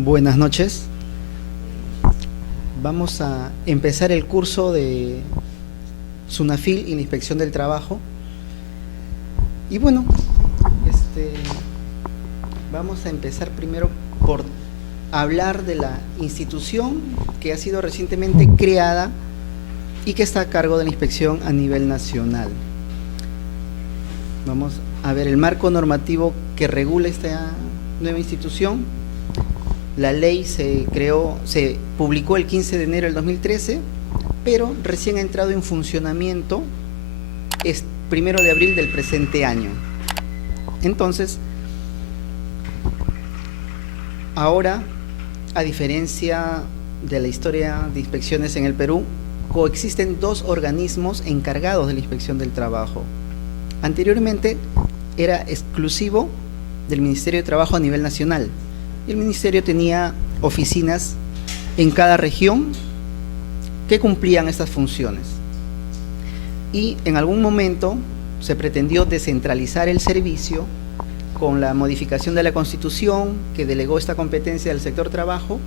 Buenas noches. Vamos a empezar el curso de SUNAFIL y la Inspección del Trabajo. Y bueno, vamos a empezar primero por hablar de la institución que ha sido recientemente creada y que está a cargo de la inspección a nivel nacional. Vamos a ver el marco normativo que regula esta nueva institución. La ley se publicó el 15 de enero del 2013, pero recién ha entrado en funcionamiento el 1 de abril del presente año. Entonces, ahora, a diferencia de la historia de inspecciones en el Perú, coexisten dos organismos encargados de la inspección del trabajo. Anteriormente era exclusivo del Ministerio de Trabajo a nivel nacional. El Ministerio tenía oficinas en cada región que cumplían estas funciones. Y en algún momento se pretendió descentralizar el servicio con la modificación de la Constitución que delegó esta competencia al sector trabajo,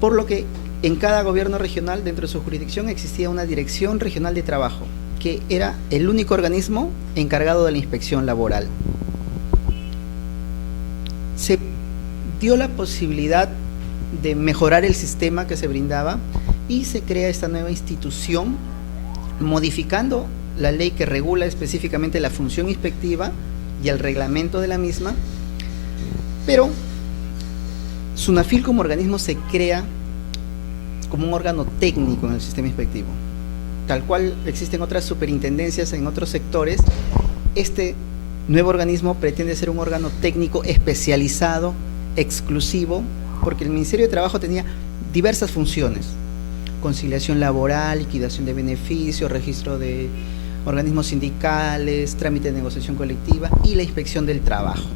por lo que en cada gobierno regional, dentro de su jurisdicción, existía una Dirección Regional de Trabajo, que era el único organismo encargado de la inspección laboral. Se dio la posibilidad de mejorar el sistema que se brindaba y se crea esta nueva institución, modificando la ley que regula específicamente la función inspectiva y el reglamento de la misma, pero SUNAFIL como organismo se crea como un órgano técnico en el sistema inspectivo. Tal cual existen otras superintendencias en otros sectores, este nuevo organismo pretende ser un órgano técnico especializado, exclusivo, porque el Ministerio de Trabajo tenía diversas funciones: conciliación laboral, liquidación de beneficios, registro de organismos sindicales, trámite de negociación colectiva y la inspección del trabajo.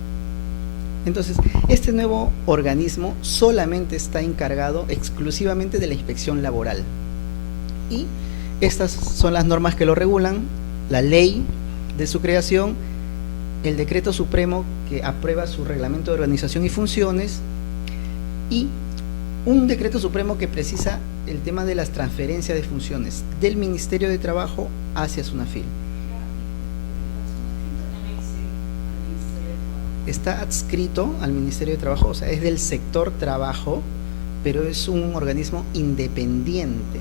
Entonces, este nuevo organismo solamente está encargado exclusivamente de la inspección laboral. Y estas son las normas que lo regulan: la ley de su creación, el decreto supremo que aprueba su reglamento de organización y funciones, y un decreto supremo que precisa el tema de las transferencias de funciones del Ministerio de Trabajo hacia SUNAFIL. Está adscrito al Ministerio de Trabajo, o sea, es del sector trabajo, pero es un organismo independiente.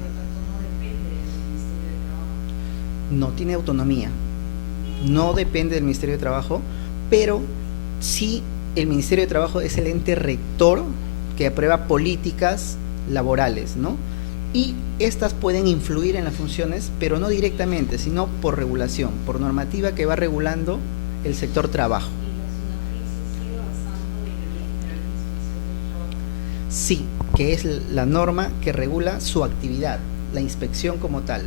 No tiene autonomía, no depende del Ministerio de Trabajo, pero sí el Ministerio de Trabajo es el ente rector que aprueba políticas laborales, ¿no? Y estas pueden influir en las funciones, pero no directamente, sino por regulación, por normativa que va regulando el sector trabajo. Sí, que es la norma que regula su actividad, la inspección como tal,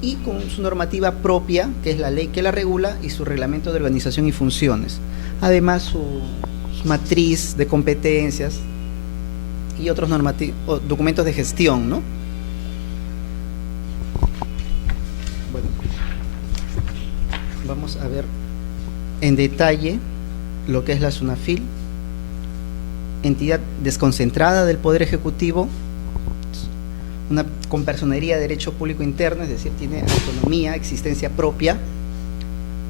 y con su normativa propia, que es la ley que la regula, y su reglamento de organización y funciones. Además, su matriz de competencias y otros documentos de gestión, ¿no? Bueno, vamos a ver en detalle lo que es la SUNAFIL, entidad desconcentrada del Poder Ejecutivo, con personería de derecho público interno, es decir, tiene autonomía, existencia propia,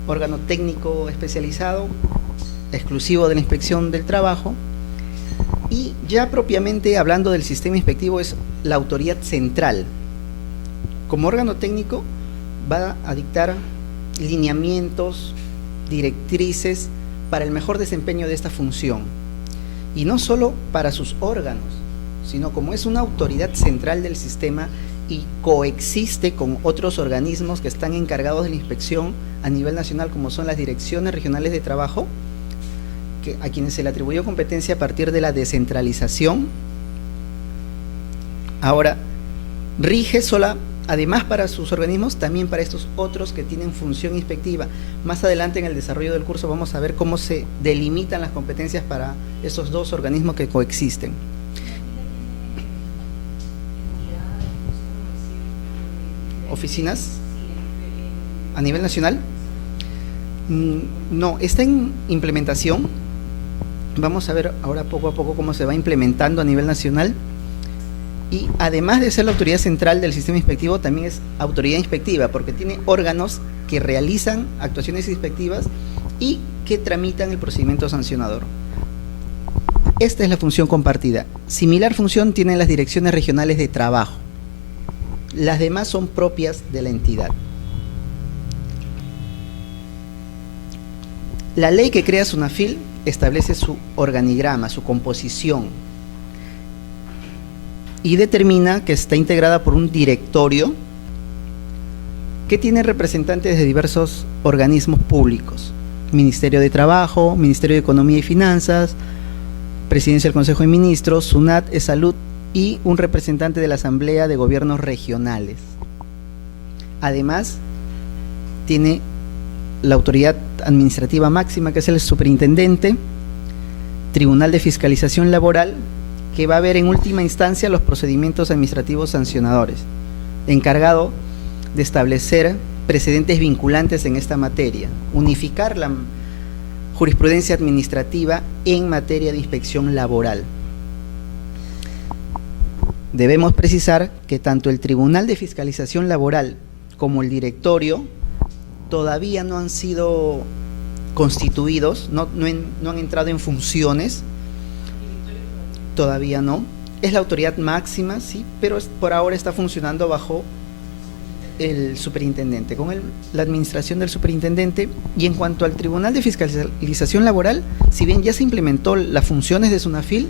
órgano técnico especializado, exclusivo de la inspección del trabajo, y ya propiamente hablando del sistema inspectivo es la autoridad central. Como órgano técnico va a dictar lineamientos, directrices para el mejor desempeño de esta función, y no solo para sus órganos, sino como es una autoridad central del sistema y coexiste con otros organismos que están encargados de la inspección a nivel nacional, como son las direcciones regionales de trabajo, a quienes se le atribuyó competencia a partir de la descentralización. Ahora rige sola, además para sus organismos, también para estos otros que tienen función inspectiva. Más adelante en el desarrollo del curso vamos a ver cómo se delimitan las competencias para esos dos organismos que coexisten. ¿Oficinas a nivel nacional? No, está en implementación. Vamos a ver ahora poco a poco cómo se va implementando a nivel nacional. Y además de ser la autoridad central del sistema inspectivo, también es autoridad inspectiva, porque tiene órganos que realizan actuaciones inspectivas y que tramitan el procedimiento sancionador. Esta es la función compartida. Similar función tienen las direcciones regionales de trabajo. Las demás son propias de la entidad. La ley que crea SUNAFIL establece su organigrama, su composición, y determina que está integrada por un directorio que tiene representantes de diversos organismos públicos: Ministerio de Trabajo, Ministerio de Economía y Finanzas, Presidencia del Consejo de Ministros, SUNAT, Salud y un representante de la Asamblea de Gobiernos Regionales. Además, tiene la autoridad administrativa máxima, que es el superintendente, Tribunal de Fiscalización Laboral, que va a ver en última instancia los procedimientos administrativos sancionadores, encargado de establecer precedentes vinculantes en esta materia, unificar la jurisprudencia administrativa en materia de inspección laboral. Debemos precisar que tanto el Tribunal de Fiscalización Laboral como el directorio todavía no han sido constituidos, no han entrado en funciones. Todavía no. Es la autoridad máxima, sí, pero por ahora está funcionando bajo el superintendente, con la administración del superintendente. Y en cuanto al Tribunal de Fiscalización Laboral, si bien ya se implementó las funciones de SUNAFIL,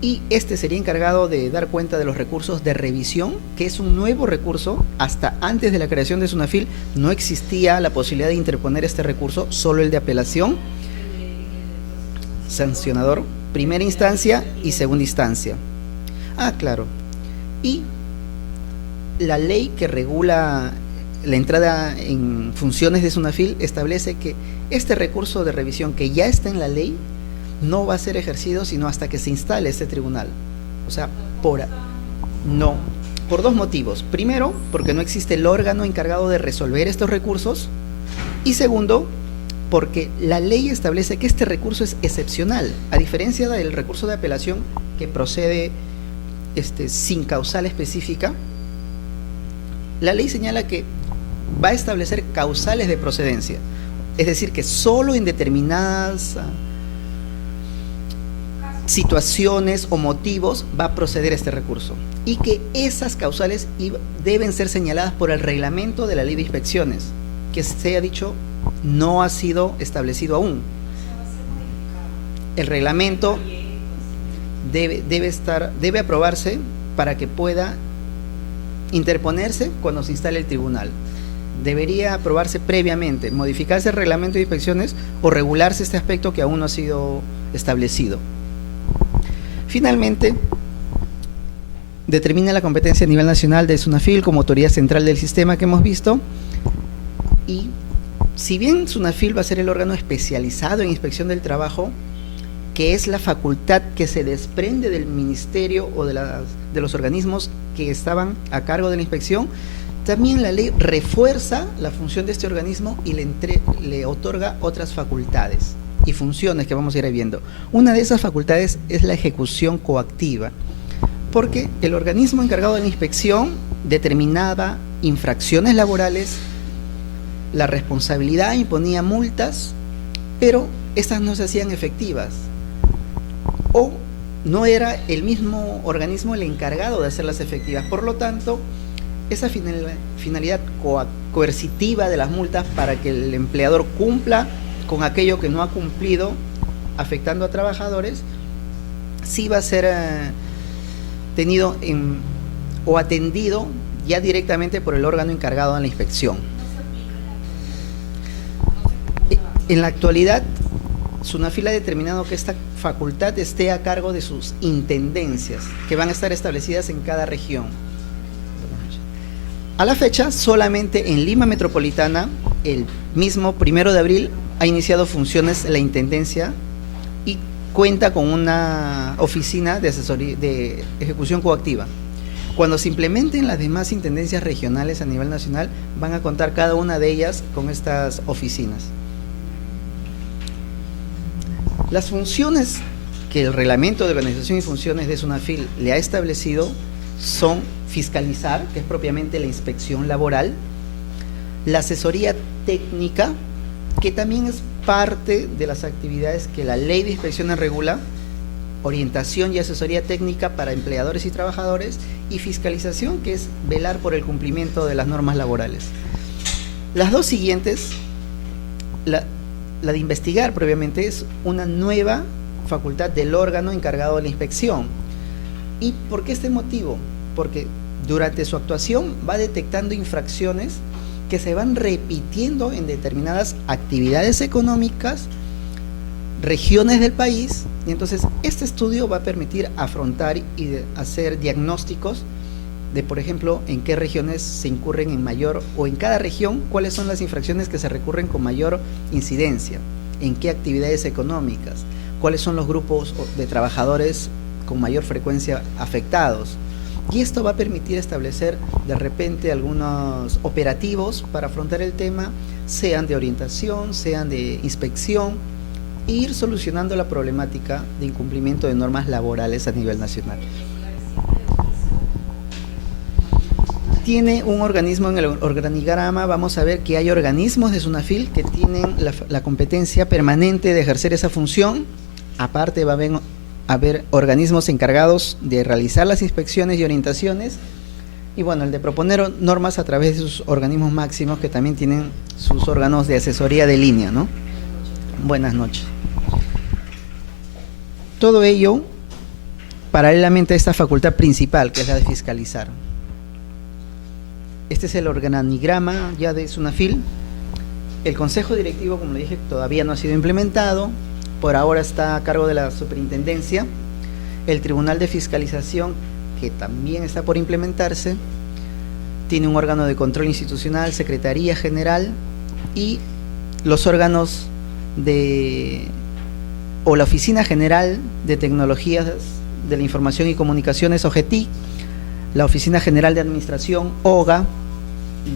y este sería encargado de dar cuenta de los recursos de revisión, que es un nuevo recurso. Hasta antes de la creación de SUNAFIL no existía la posibilidad de interponer este recurso, solo el de apelación sancionador, primera instancia y segunda instancia. Claro. Y la ley que regula la entrada en funciones de SUNAFIL establece que este recurso de revisión, que ya está en la ley, no va a ser ejercido sino hasta que se instale este tribunal. O sea, por dos motivos. Primero, porque no existe el órgano encargado de resolver estos recursos, y segundo, porque la ley establece que este recurso es excepcional, a diferencia del recurso de apelación que procede sin causal específica. La ley señala que va a establecer causales de procedencia, es decir, que solo en determinadas situaciones o motivos va a proceder este recurso, y que esas causales deben ser señaladas por el reglamento de la ley de inspecciones, que se ha dicho no ha sido establecido aún. El reglamento debe aprobarse para que pueda interponerse cuando se instale el tribunal. Debería aprobarse previamente, modificarse el reglamento de inspecciones o regularse este aspecto que aún no ha sido establecido. Finalmente, determina la competencia a nivel nacional de SUNAFIL como autoridad central del sistema que hemos visto. Y si bien SUNAFIL va a ser el órgano especializado en inspección del trabajo, que es la facultad que se desprende del ministerio o de los organismos que estaban a cargo de la inspección, también la ley refuerza la función de este organismo y le otorga otras facultades y funciones que vamos a ir viendo. Una de esas facultades es la ejecución coactiva, porque el organismo encargado de la inspección determinaba infracciones laborales, la responsabilidad imponía multas, pero estas no se hacían efectivas, o no era el mismo organismo el encargado de hacerlas efectivas. Por lo tanto, esa finalidad coercitiva de las multas para que el empleador cumpla con aquello que no ha cumplido afectando a trabajadores, sí va a ser tenido o atendido ya directamente por el órgano encargado de la inspección. En la actualidad, SUNAFIL ha determinado que esta facultad esté a cargo de sus intendencias, que van a estar establecidas en cada región. A la fecha, solamente en Lima Metropolitana, el mismo 1 de abril, ha iniciado funciones la intendencia y cuenta con una oficina de asesoría de ejecución coactiva. Cuando se implementen las demás intendencias regionales a nivel nacional, van a contar cada una de ellas con estas oficinas. Las funciones que el reglamento de organización y funciones de SUNAFIL le ha establecido son fiscalizar, que es propiamente la inspección laboral, la asesoría técnica, que también es parte de las actividades que la ley de inspecciones regula, orientación y asesoría técnica para empleadores y trabajadores, y fiscalización, que es velar por el cumplimiento de las normas laborales. Las dos siguientes, la de investigar propiamente, es una nueva facultad del órgano encargado de la inspección. ¿Y por qué este motivo? Porque durante su actuación va detectando infracciones que se van repitiendo en determinadas actividades económicas, regiones del país, y entonces este estudio va a permitir afrontar y hacer diagnósticos de, por ejemplo, en qué regiones se incurren en mayor, o en cada región, cuáles son las infracciones que se recurren con mayor incidencia, en qué actividades económicas, cuáles son los grupos de trabajadores con mayor frecuencia afectados. Y esto va a permitir establecer de repente algunos operativos para afrontar el tema, sean de orientación, sean de inspección, e ir solucionando la problemática de incumplimiento de normas laborales a nivel nacional. Tiene un organismo en el organigrama. Vamos a ver que hay organismos de SUNAFIL que tienen la competencia permanente de ejercer esa función. Aparte va a haber organismos encargados de realizar las inspecciones y orientaciones, y bueno, el de proponer normas a través de sus organismos máximos, que también tienen sus órganos de asesoría de línea, ¿no? Buenas noches. Todo ello paralelamente a esta facultad principal, que es la de fiscalizar. Este es el organigrama ya de SUNAFIL. El consejo directivo, como le dije, todavía no ha sido implementado. Por ahora está a cargo de la superintendencia. El tribunal de fiscalización, que también está por implementarse, tiene un órgano de control institucional, secretaría general, y los órganos o la Oficina General de Tecnologías de la Información y Comunicaciones, OGTI, la Oficina General de Administración, OGA,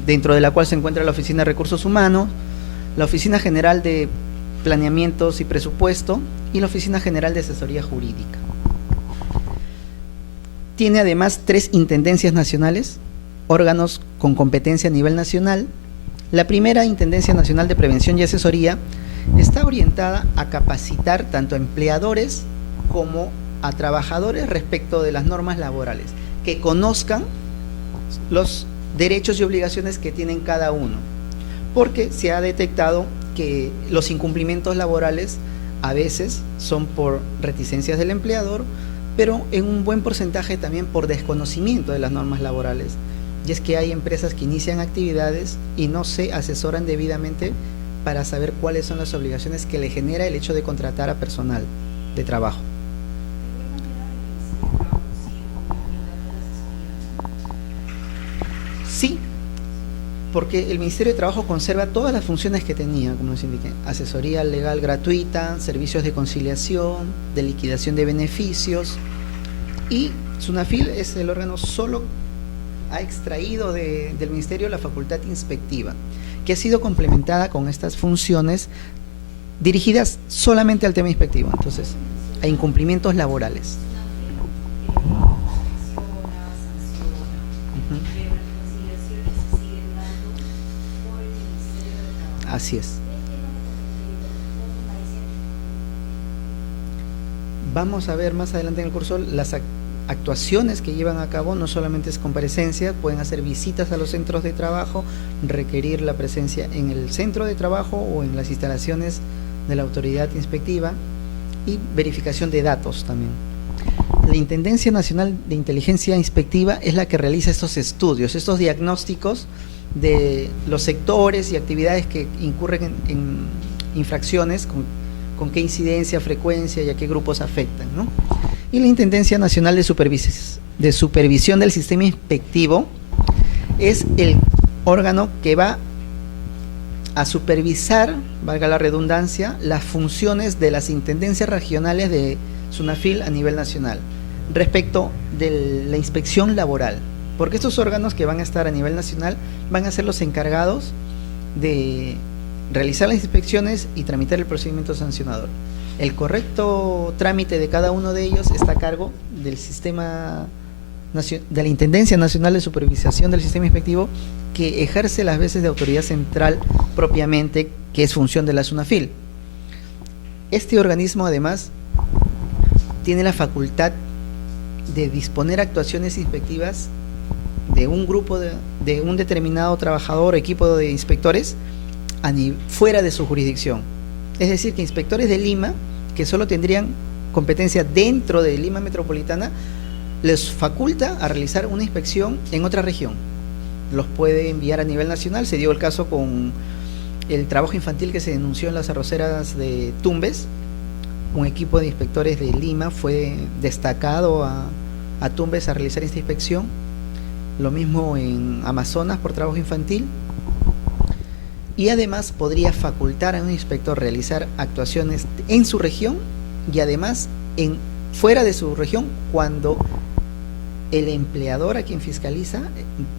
dentro de la cual se encuentra la Oficina de Recursos Humanos, la Oficina General de Planeamientos y Presupuesto y la Oficina General de Asesoría Jurídica. Tiene además 3 intendencias nacionales, órganos con competencia a nivel nacional. La primera, Intendencia Nacional de Prevención y Asesoría, está orientada a capacitar tanto a empleadores como a trabajadores respecto de las normas laborales, que conozcan los derechos y obligaciones que tienen cada uno, porque se ha detectado que los incumplimientos laborales a veces son por reticencias del empleador, pero en un buen porcentaje también por desconocimiento de las normas laborales. Y es que hay empresas que inician actividades y no se asesoran debidamente para saber cuáles son las obligaciones que le genera el hecho de contratar a personal de trabajo. Sí, porque el Ministerio de Trabajo conserva todas las funciones que tenía, como les indiqué: asesoría legal gratuita, servicios de conciliación, de liquidación de beneficios, y SUNAFIL es el órgano solo ha extraído del Ministerio la facultad inspectiva, que ha sido complementada con estas funciones dirigidas solamente al tema inspectivo, entonces a incumplimientos laborales. Así es. Vamos a ver más adelante en el curso las actuaciones que llevan a cabo. No solamente es comparecencia, pueden hacer visitas a los centros de trabajo, requerir la presencia en el centro de trabajo o en las instalaciones de la autoridad inspectiva, y verificación de datos también. La Intendencia Nacional de Inteligencia Inspectiva es la que realiza estos estudios, estos diagnósticos de los sectores y actividades que incurren en infracciones, con qué incidencia, frecuencia y a qué grupos afectan, ¿no? Y la Intendencia Nacional de Supervisión del Sistema Inspectivo es el órgano que va a supervisar, valga la redundancia, las funciones de las intendencias regionales de SUNAFIL a nivel nacional respecto de la inspección laboral, porque estos órganos que van a estar a nivel nacional van a ser los encargados de realizar las inspecciones y tramitar el procedimiento sancionador. El correcto trámite de cada uno de ellos está a cargo del sistema de la Intendencia Nacional de Supervisación del Sistema Inspectivo, que ejerce las veces de autoridad central propiamente, que es función de la SUNAFIL. Este organismo además tiene la facultad de disponer actuaciones inspectivas de un grupo de un determinado trabajador o equipo de inspectores fuera de su jurisdicción. Es decir, que inspectores de Lima, que solo tendrían competencia dentro de Lima Metropolitana, les faculta a realizar una inspección en otra región. Los puede enviar a nivel nacional. Se dio el caso con el trabajo infantil que se denunció en las arroceras de Tumbes. Un equipo de inspectores de Lima fue destacado a Tumbes a realizar esta inspección. Lo mismo en Amazonas por trabajo infantil. Y además podría facultar a un inspector realizar actuaciones en su región y además fuera de su región cuando el empleador a quien fiscaliza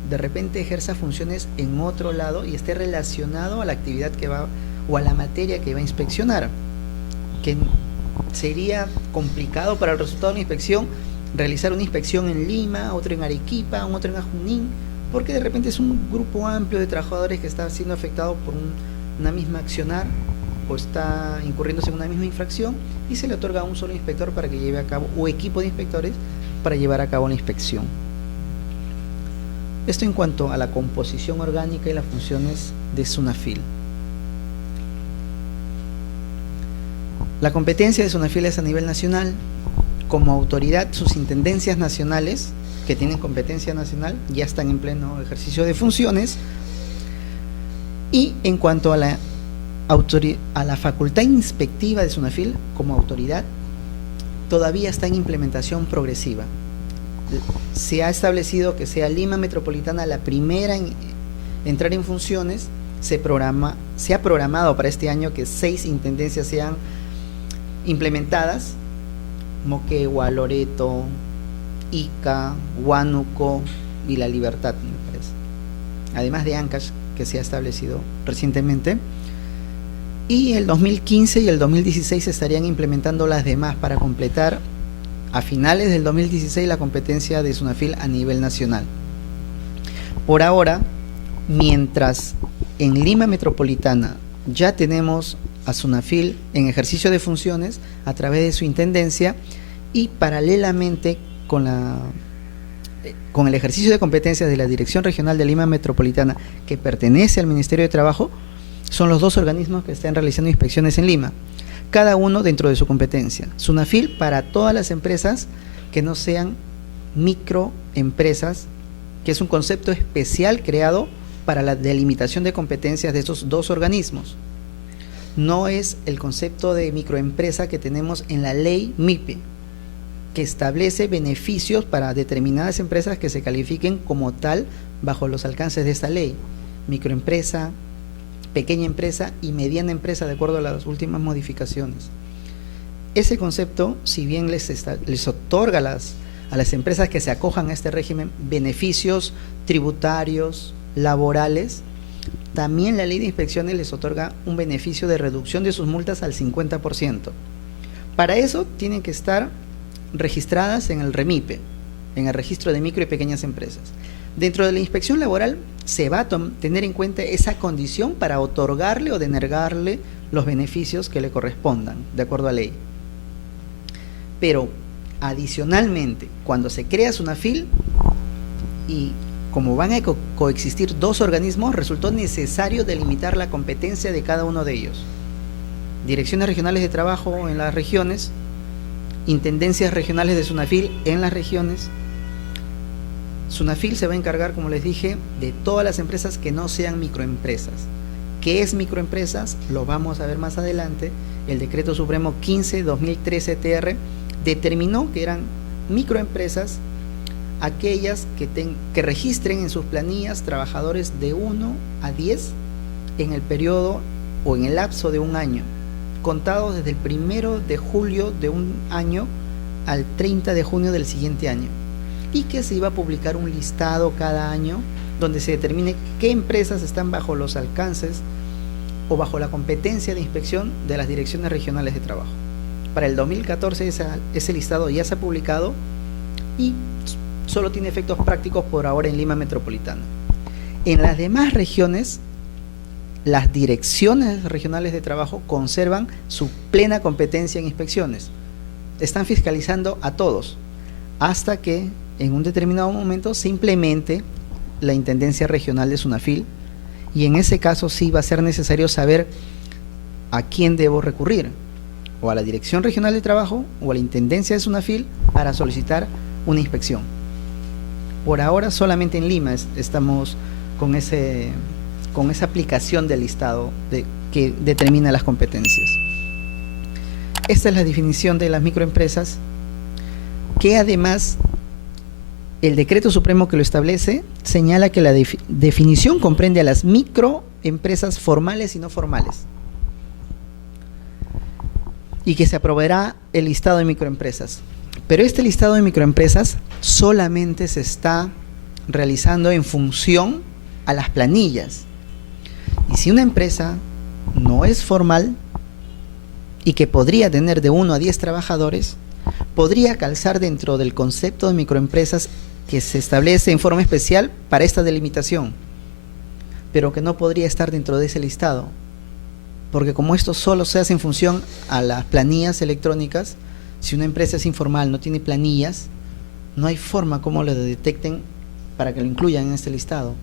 de repente ejerza funciones en otro lado y esté relacionado a la actividad que va o a la materia que va a inspeccionar, que sería complicado para el resultado de la inspección realizar una inspección en Lima, otro en Arequipa, otro en Junín, porque de repente es un grupo amplio de trabajadores que está siendo afectado por una misma accionar o está incurriéndose en una misma infracción y se le otorga a un solo inspector para que lleve a cabo, o equipo de inspectores para llevar a cabo la inspección. Esto en cuanto a la composición orgánica y las funciones de SUNAFIL. La competencia de SUNAFIL es a nivel nacional. Como autoridad, sus intendencias nacionales, que tienen competencia nacional, ya están en pleno ejercicio de funciones. Y en cuanto a la facultad inspectiva de SUNAFIL como autoridad, todavía está en implementación progresiva. Se ha establecido que sea Lima Metropolitana la primera en entrar en funciones. Se ha programado para este año que 6 intendencias sean implementadas: Moquegua, Loreto, Ica, Huánuco y La Libertad, me parece. Además de Ancash, que se ha establecido recientemente. Y el 2015 y el 2016 se estarían implementando las demás para completar a finales del 2016 la competencia de SUNAFIL a nivel nacional. Por ahora, mientras en Lima Metropolitana ya tenemos a SUNAFIL en ejercicio de funciones a través de su intendencia, y paralelamente con el ejercicio de competencias de la Dirección Regional de Lima Metropolitana, que pertenece al Ministerio de Trabajo, son los 2 organismos que están realizando inspecciones en Lima, cada uno dentro de su competencia. SUNAFIL para todas las empresas que no sean microempresas, que es un concepto especial creado para la delimitación de competencias de estos 2 organismos. No es el concepto de microempresa que tenemos en la ley MIPE, que establece beneficios para determinadas empresas que se califiquen como tal bajo los alcances de esta ley: microempresa, pequeña empresa y mediana empresa, de acuerdo a las últimas modificaciones. Ese concepto, si bien les otorga a las empresas que se acojan a este régimen beneficios tributarios, laborales, también la ley de inspecciones les otorga un beneficio de reducción de sus multas al 50%. Para eso tienen que estar registradas en el REMIPE, en el registro de micro y pequeñas empresas. Dentro de la inspección laboral se va a tener en cuenta esa condición para otorgarle o denegarle los beneficios que le correspondan, de acuerdo a ley. Pero adicionalmente, cuando se crea SUNAFIL, y como van a coexistir 2 organismos, resultó necesario delimitar la competencia de cada uno de ellos. Direcciones regionales de trabajo en las regiones, intendencias regionales de SUNAFIL en las regiones. SUNAFIL se va a encargar, como les dije, de todas las empresas que no sean microempresas. ¿Qué es microempresas? Lo vamos a ver más adelante. El Decreto Supremo 15/2013 TR determinó que eran microempresas aquellas que registren en sus planillas trabajadores de 1 a 10 en el periodo o en el lapso de un año, contados desde el 1 de julio de un año al 30 de junio del siguiente año, y que se iba a publicar un listado cada año donde se determine qué empresas están bajo los alcances o bajo la competencia de inspección de las direcciones regionales de trabajo. Para el 2014 ese listado ya se ha publicado y solo tiene efectos prácticos por ahora en Lima Metropolitana. En las demás regiones, las direcciones regionales de trabajo conservan su plena competencia en inspecciones. Están fiscalizando a todos hasta que en un determinado momento se implemente la Intendencia Regional de Sunafil, y en ese caso sí va a ser necesario saber a quién debo recurrir, o a la Dirección Regional de Trabajo o a la Intendencia de Sunafil para solicitar una inspección. Por ahora solamente en Lima estamos con esa aplicación del listado que determina las competencias. Esta es la definición de las microempresas, que además el decreto supremo que lo establece señala que la definición comprende a las microempresas formales y no formales, y que se aprobará el listado de microempresas. Pero este listado de microempresas solamente se está realizando en función a las planillas. Y si una empresa no es formal y que podría tener de 1 a 10 trabajadores, podría calzar dentro del concepto de microempresas que se establece en forma especial para esta delimitación, pero que no podría estar dentro de ese listado, porque como esto solo se hace en función a las planillas electrónicas, si una empresa es informal, no tiene planillas, no hay forma como lo detecten para que lo incluyan en este listado.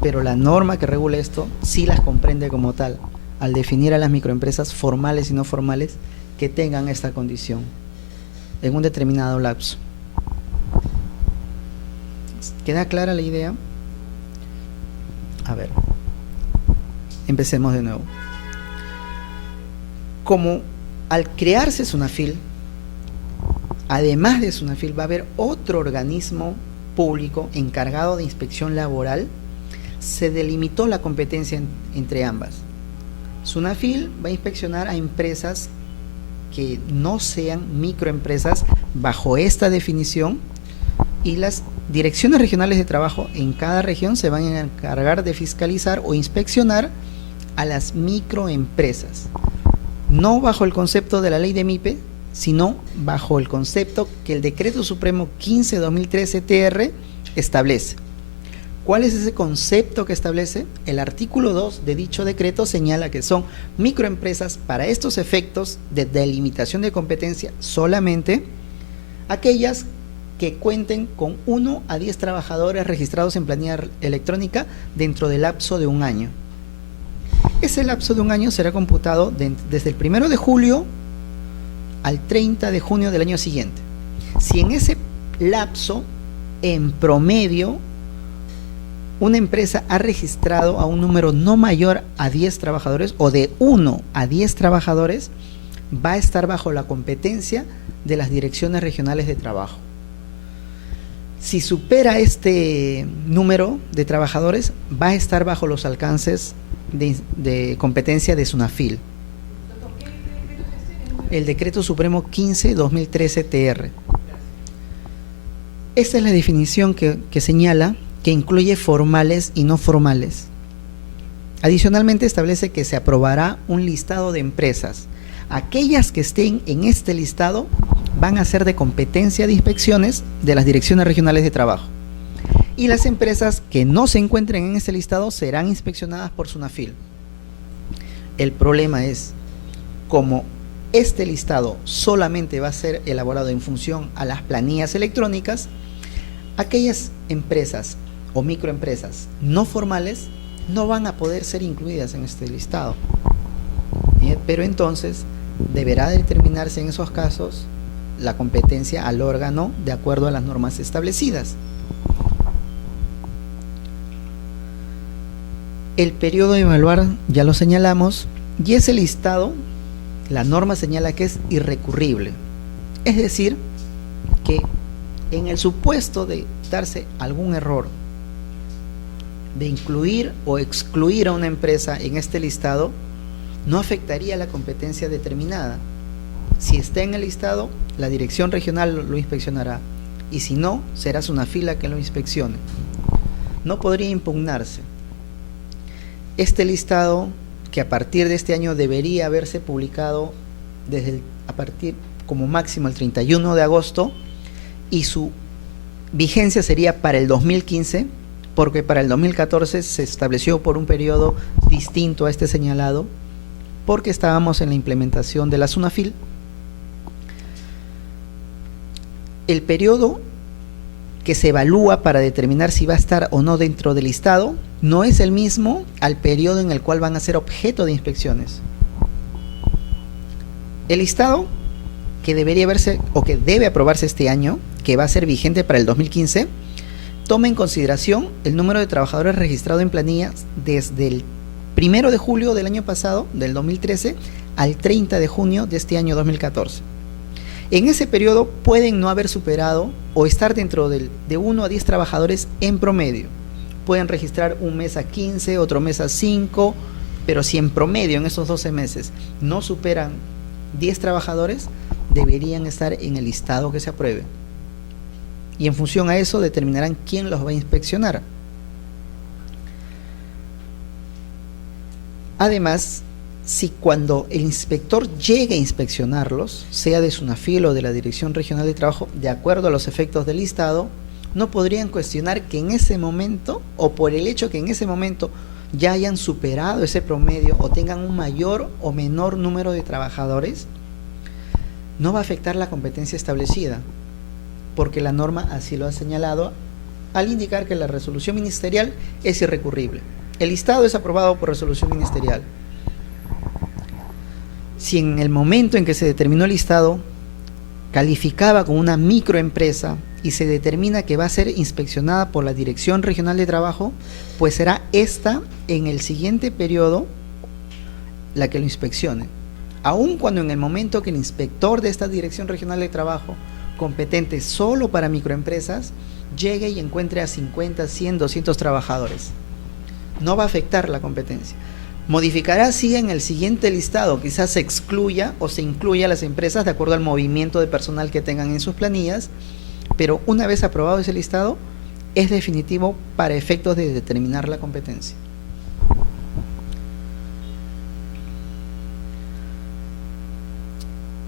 Pero la norma que regula esto sí las comprende como tal, al definir a las microempresas formales y no formales que tengan esta condición en un determinado lapso. ¿Queda clara la idea? A ver, empecemos de nuevo. Como al crearse Sunafil, además de Sunafil va a haber otro organismo público encargado de inspección laboral, se delimitó la competencia entre ambas. Sunafil va a inspeccionar a empresas que no sean microempresas bajo esta definición, y las direcciones regionales de trabajo en cada región se van a encargar de fiscalizar o inspeccionar a las microempresas, no bajo el concepto de la ley de MIPE, sino bajo el concepto que el Decreto Supremo 15/2013-TR establece. ¿Cuál es ese concepto que establece? El artículo 2 de dicho decreto señala que son microempresas para estos efectos de delimitación de competencia solamente aquellas que cuenten con 1 a 10 trabajadores registrados en planilla electrónica dentro del lapso de un año. Ese lapso de un año será computado desde el 1 de julio al 30 de junio del año siguiente. Si en ese lapso, en promedio, una empresa ha registrado a un número no mayor a 10 trabajadores o de 1 a 10 trabajadores, va a estar bajo la competencia de las direcciones regionales de trabajo. Si supera este número de trabajadores, va a estar bajo los alcances de competencia de Sunafil. El Decreto Supremo 15/2013-TR. Esta es la definición que señala que incluye formales y no formales. Adicionalmente establece que se aprobará un listado de empresas. Aquellas que estén en este listado van a ser de competencia de inspecciones de las direcciones regionales de trabajo. Y las empresas que no se encuentren en este listado serán inspeccionadas por Sunafil. El problema es, como este listado solamente va a ser elaborado en función a las planillas electrónicas, aquellas empresas o microempresas no formales no van a poder ser incluidas en este listado. Bien, pero entonces deberá determinarse en esos casos la competencia al órgano de acuerdo a las normas establecidas. El periodo de evaluar ya lo señalamos, y ese listado, la norma señala que es irrecurrible. Es decir, que en el supuesto de darse algún error de incluir o excluir a una empresa en este listado, no afectaría la competencia determinada. Si está en el listado, la dirección regional lo inspeccionará, y si no, será Sunafil que lo inspeccione. No podría impugnarse. Este listado, que a partir de este año debería haberse publicado a partir como máximo el 31 de agosto, y su vigencia sería para el 2015, porque para el 2014 se estableció por un periodo distinto a este señalado, porque estábamos en la implementación de la SUNAFIL. El periodo que se evalúa para determinar si va a estar o no dentro del listado no es el mismo al periodo en el cual van a ser objeto de inspecciones. El listado que debería verse o que debe aprobarse este año, que va a ser vigente para el 2015, toma en consideración el número de trabajadores registrados en planillas desde el 1 de julio del año pasado, del 2013, al 30 de junio de este año 2014. En ese periodo pueden no haber superado o estar dentro de 1 a 10 trabajadores en promedio. Pueden registrar un mes a 15, otro mes a 5, pero si en promedio en esos 12 meses no superan 10 trabajadores, deberían estar en el listado que se apruebe. Y en función a eso determinarán quién los va a inspeccionar. Además, si cuando el inspector llegue a inspeccionarlos, sea de SUNAFIL o de la Dirección Regional de Trabajo, de acuerdo a los efectos del listado, no podrían cuestionar que en ese momento, o por el hecho que en ese momento ya hayan superado ese promedio o tengan un mayor o menor número de trabajadores, no va a afectar la competencia establecida, porque la norma así lo ha señalado al indicar que la resolución ministerial es irrecurrible. El listado es aprobado por resolución ministerial. Si en el momento en que se determinó el listado calificaba como una microempresa y se determina que va a ser inspeccionada por la Dirección Regional de Trabajo, pues será esta en el siguiente periodo la que lo inspeccione. Aun cuando en el momento que el inspector de esta Dirección Regional de Trabajo, competente solo para microempresas, llegue y encuentre a 50, 100, 200 trabajadores, no va a afectar la competencia. Modificará sí en el siguiente listado, quizás se excluya o se incluya a las empresas de acuerdo al movimiento de personal que tengan en sus planillas, pero una vez aprobado ese listado, es definitivo para efectos de determinar la competencia.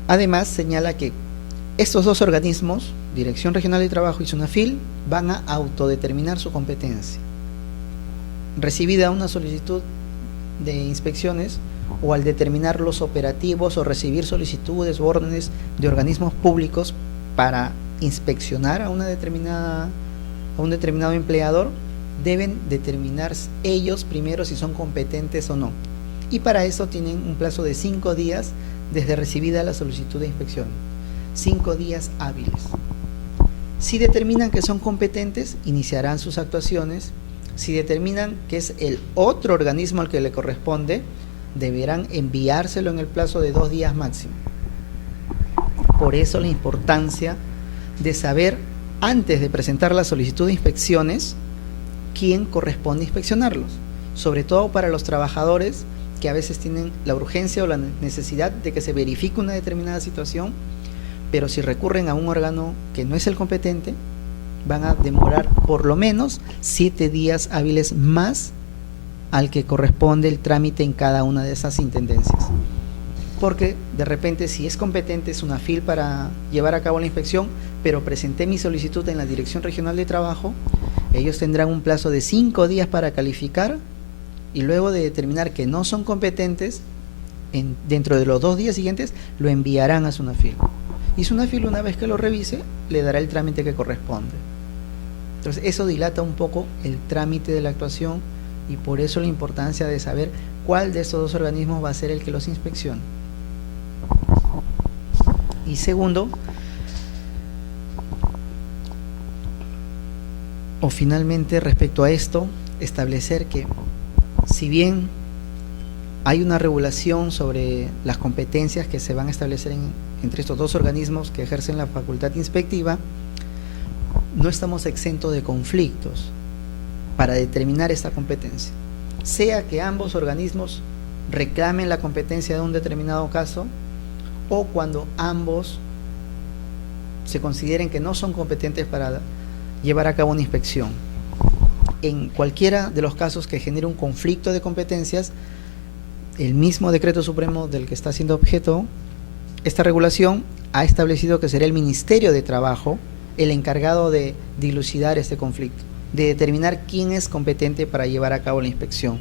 Además, señala que estos dos organismos, Dirección Regional de Trabajo y SUNAFIL, van a autodeterminar su competencia. Recibida una solicitud de inspecciones o al determinar los operativos o recibir solicitudes o órdenes de organismos públicos para inspeccionar a un determinado empleador, deben determinar ellos primero si son competentes o no. Y para eso tienen un plazo de 5 días desde recibida la solicitud de inspección. 5 días hábiles. Si determinan que son competentes, iniciarán sus actuaciones. Si determinan que es el otro organismo al que le corresponde, deberán enviárselo en el plazo de 2 días máximo. Por eso la importancia de saber, antes de presentar la solicitud de inspecciones, quién corresponde inspeccionarlos, sobre todo para los trabajadores que a veces tienen la urgencia o la necesidad de que se verifique una determinada situación, pero si recurren a un órgano que no es el competente, van a demorar por lo menos 7 días hábiles más al que corresponde el trámite en cada una de esas intendencias. Porque de repente, si es competente, es una FIL para llevar a cabo la inspección, pero presenté mi solicitud en la Dirección Regional de Trabajo, ellos tendrán un plazo de 5 días para calificar y luego de determinar que no son competentes, dentro de los 2 días siguientes lo enviarán a SUNAFIL. Y SUNAFIL, una vez que lo revise, le dará el trámite que corresponde. Entonces eso dilata un poco el trámite de la actuación y por eso la importancia de saber cuál de estos dos organismos va a ser el que los inspeccione. Y segundo, o finalmente respecto a esto, establecer que si bien hay una regulación sobre las competencias que se van a establecer entre estos dos organismos que ejercen la facultad inspectiva, no estamos exentos de conflictos para determinar esta competencia. Sea que ambos organismos reclamen la competencia de un determinado caso o cuando ambos se consideren que no son competentes para llevar a cabo una inspección. En cualquiera de los casos que genere un conflicto de competencias, el mismo decreto supremo del que está siendo objeto esta regulación ha establecido que será el Ministerio de Trabajo el encargado de dilucidar este conflicto, de determinar quién es competente para llevar a cabo la inspección.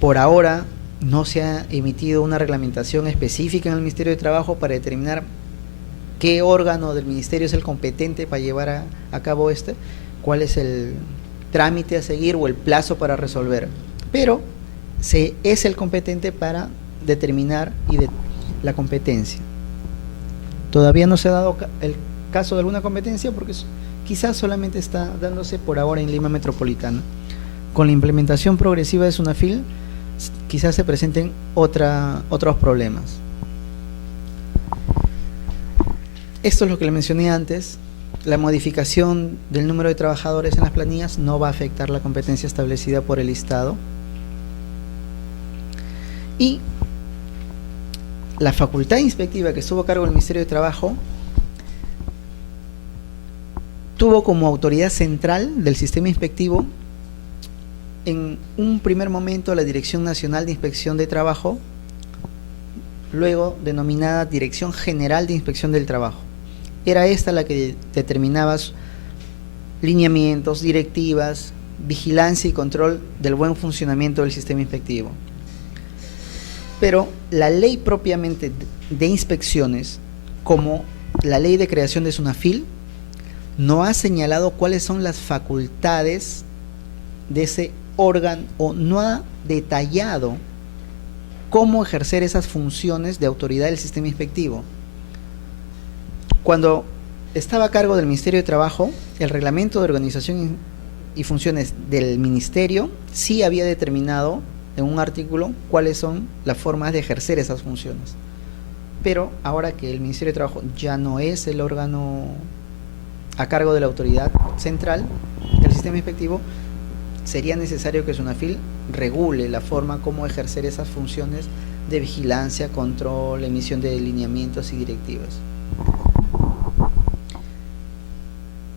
Por ahora no se ha emitido una reglamentación específica en el Ministerio de Trabajo para determinar qué órgano del ministerio es el competente para llevar a cabo cuál es el trámite a seguir o el plazo para resolver, pero es el competente para determinar la competencia. Todavía no se ha dado el caso de alguna competencia porque quizás solamente está dándose por ahora en Lima Metropolitana. Con la implementación progresiva de SUNAFIL quizás se presenten otros problemas. Esto es lo que le mencioné antes. La modificación del número de trabajadores en las planillas no va a afectar la competencia establecida por el listado. Y la facultad inspectiva que estuvo a cargo del Ministerio de Trabajo tuvo como autoridad central del sistema inspectivo en un primer momento la Dirección Nacional de Inspección de Trabajo, luego denominada Dirección General de Inspección del Trabajo. Era esta la que determinaba lineamientos, directivas, vigilancia y control del buen funcionamiento del sistema inspectivo. Pero la ley propiamente de inspecciones, como la ley de creación de SUNAFIL, no ha señalado cuáles son las facultades de ese órgano o no ha detallado cómo ejercer esas funciones de autoridad del sistema inspectivo. Cuando estaba a cargo del Ministerio de Trabajo, el reglamento de organización y funciones del Ministerio sí había determinado en un artículo cuáles son las formas de ejercer esas funciones. Pero ahora que el Ministerio de Trabajo ya no es el órgano a cargo de la autoridad central del sistema inspectivo, sería necesario que SUNAFIL regule la forma como ejercer esas funciones de vigilancia, control, emisión de lineamientos y directivas.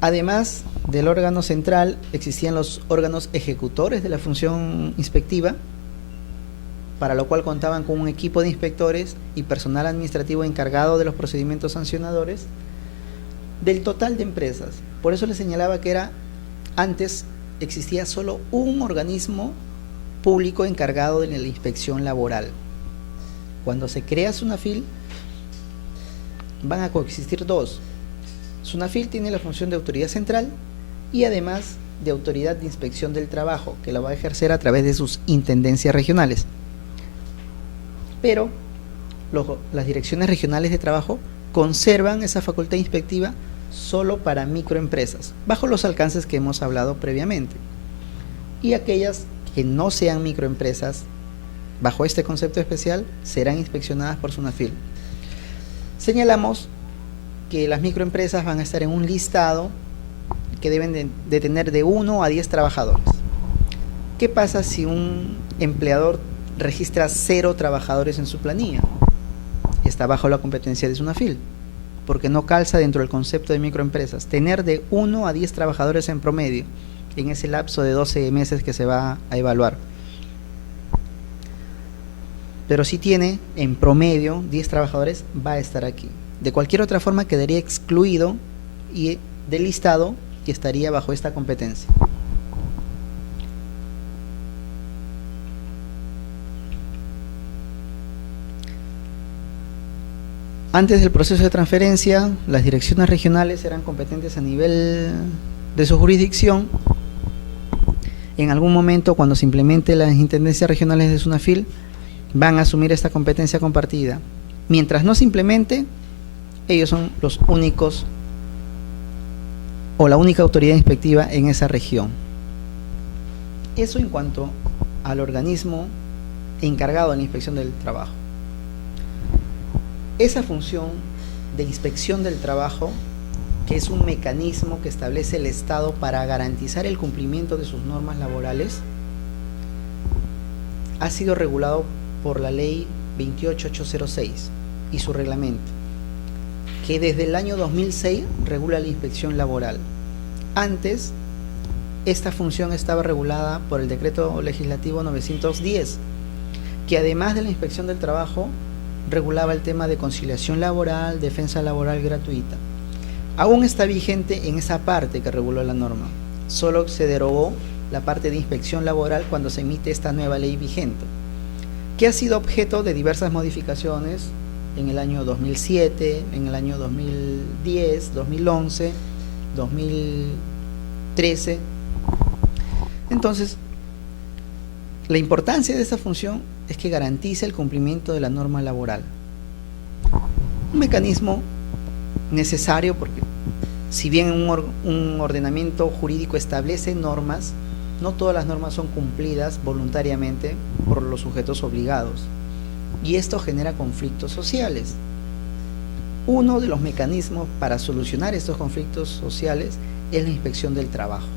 Además del órgano central, existían los órganos ejecutores de la función inspectiva, para lo cual contaban con un equipo de inspectores y personal administrativo encargado de los procedimientos sancionadores del total de empresas. Por eso les señalaba que antes existía solo un organismo público encargado de la inspección laboral. Cuando se crea SUNAFIL, van a coexistir dos. SUNAFIL tiene la función de autoridad central y además de autoridad de inspección del trabajo, que la va a ejercer a través de sus intendencias regionales. Pero las direcciones regionales de trabajo conservan esa facultad inspectiva solo para microempresas, bajo los alcances que hemos hablado previamente. Y aquellas que no sean microempresas, bajo este concepto especial, serán inspeccionadas por SUNAFIL. Señalamos que las microempresas van a estar en un listado que deben de tener de 1 a 10 trabajadores. ¿Qué pasa si un empleador registra 0 trabajadores en su planilla? Está bajo la competencia de SUNAFIL, porque no calza dentro del concepto de microempresas. Tener de 1 a 10 trabajadores en promedio en ese lapso de 12 meses que se va a evaluar. Pero si tiene en promedio 10 trabajadores, va a estar aquí. De cualquier otra forma quedaría excluido del listado y estaría bajo esta competencia. Antes del proceso de transferencia, las direcciones regionales eran competentes a nivel de su jurisdicción. En algún momento, cuando se implemente las intendencias regionales de SUNAFIL, van a asumir esta competencia compartida. Mientras no se implemente, ellos son los únicos o la única autoridad inspectiva en esa región. Eso en cuanto al organismo encargado de la inspección del trabajo. Esa función de inspección del trabajo, que es un mecanismo que establece el Estado para garantizar el cumplimiento de sus normas laborales, ha sido regulado por la ley 28806 y su reglamento, que desde el año 2006 regula la inspección laboral. Antes, esta función estaba regulada por el decreto legislativo 910, que además de la inspección del trabajo, regulaba el tema de conciliación laboral, defensa laboral gratuita. Aún está vigente en esa parte que reguló la norma, solo se derogó la parte de inspección laboral cuando se emite esta nueva ley vigente, que ha sido objeto de diversas modificaciones en el año 2007, en el año 2010, 2011, 2013. Entonces, la importancia de esta función es que garantiza el cumplimiento de la norma laboral. Un mecanismo necesario porque, si bien un ordenamiento jurídico establece normas, no todas las normas son cumplidas voluntariamente por los sujetos obligados, y esto genera conflictos sociales. Uno de los mecanismos para solucionar estos conflictos sociales es la inspección del trabajo.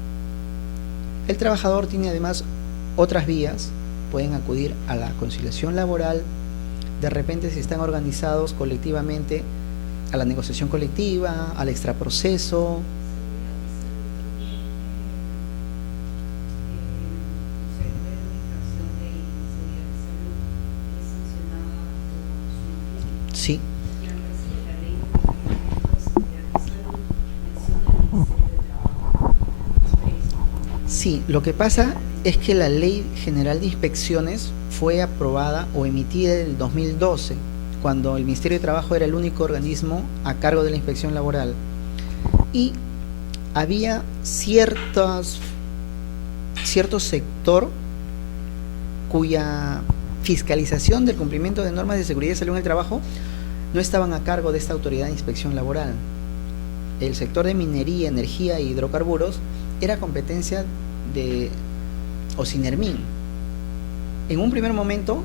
El trabajador tiene además otras vías, pueden acudir a la conciliación laboral, de repente si están organizados colectivamente, a la negociación colectiva, al extraproceso. Sí. Sí, lo que pasa es que la Ley General de Inspecciones fue aprobada o emitida en el 2012, cuando el Ministerio de Trabajo era el único organismo a cargo de la inspección laboral. Y había cierto sector cuya fiscalización del cumplimiento de normas de seguridad y salud en el trabajo no estaban a cargo de esta autoridad de inspección laboral. El sector de minería, energía e hidrocarburos era competencia de OSINERMIN. En un primer momento,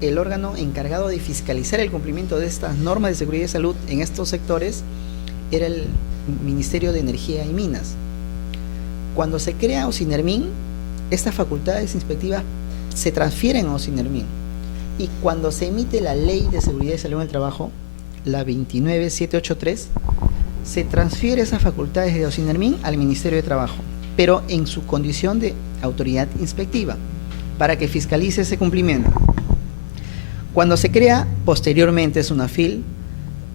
el órgano encargado de fiscalizar el cumplimiento de estas normas de seguridad y salud en estos sectores era el Ministerio de Energía y Minas. Cuando se crea OSINERMIN, estas facultades inspectivas se transfieren a OSINERMIN, y cuando se emite la Ley de Seguridad y Salud en el Trabajo, la 29783, se transfiere esas facultades de OSINERMIN al Ministerio de Trabajo, pero en su condición de autoridad inspectiva, para que fiscalice ese cumplimiento. Cuando se crea posteriormente SUNAFIL,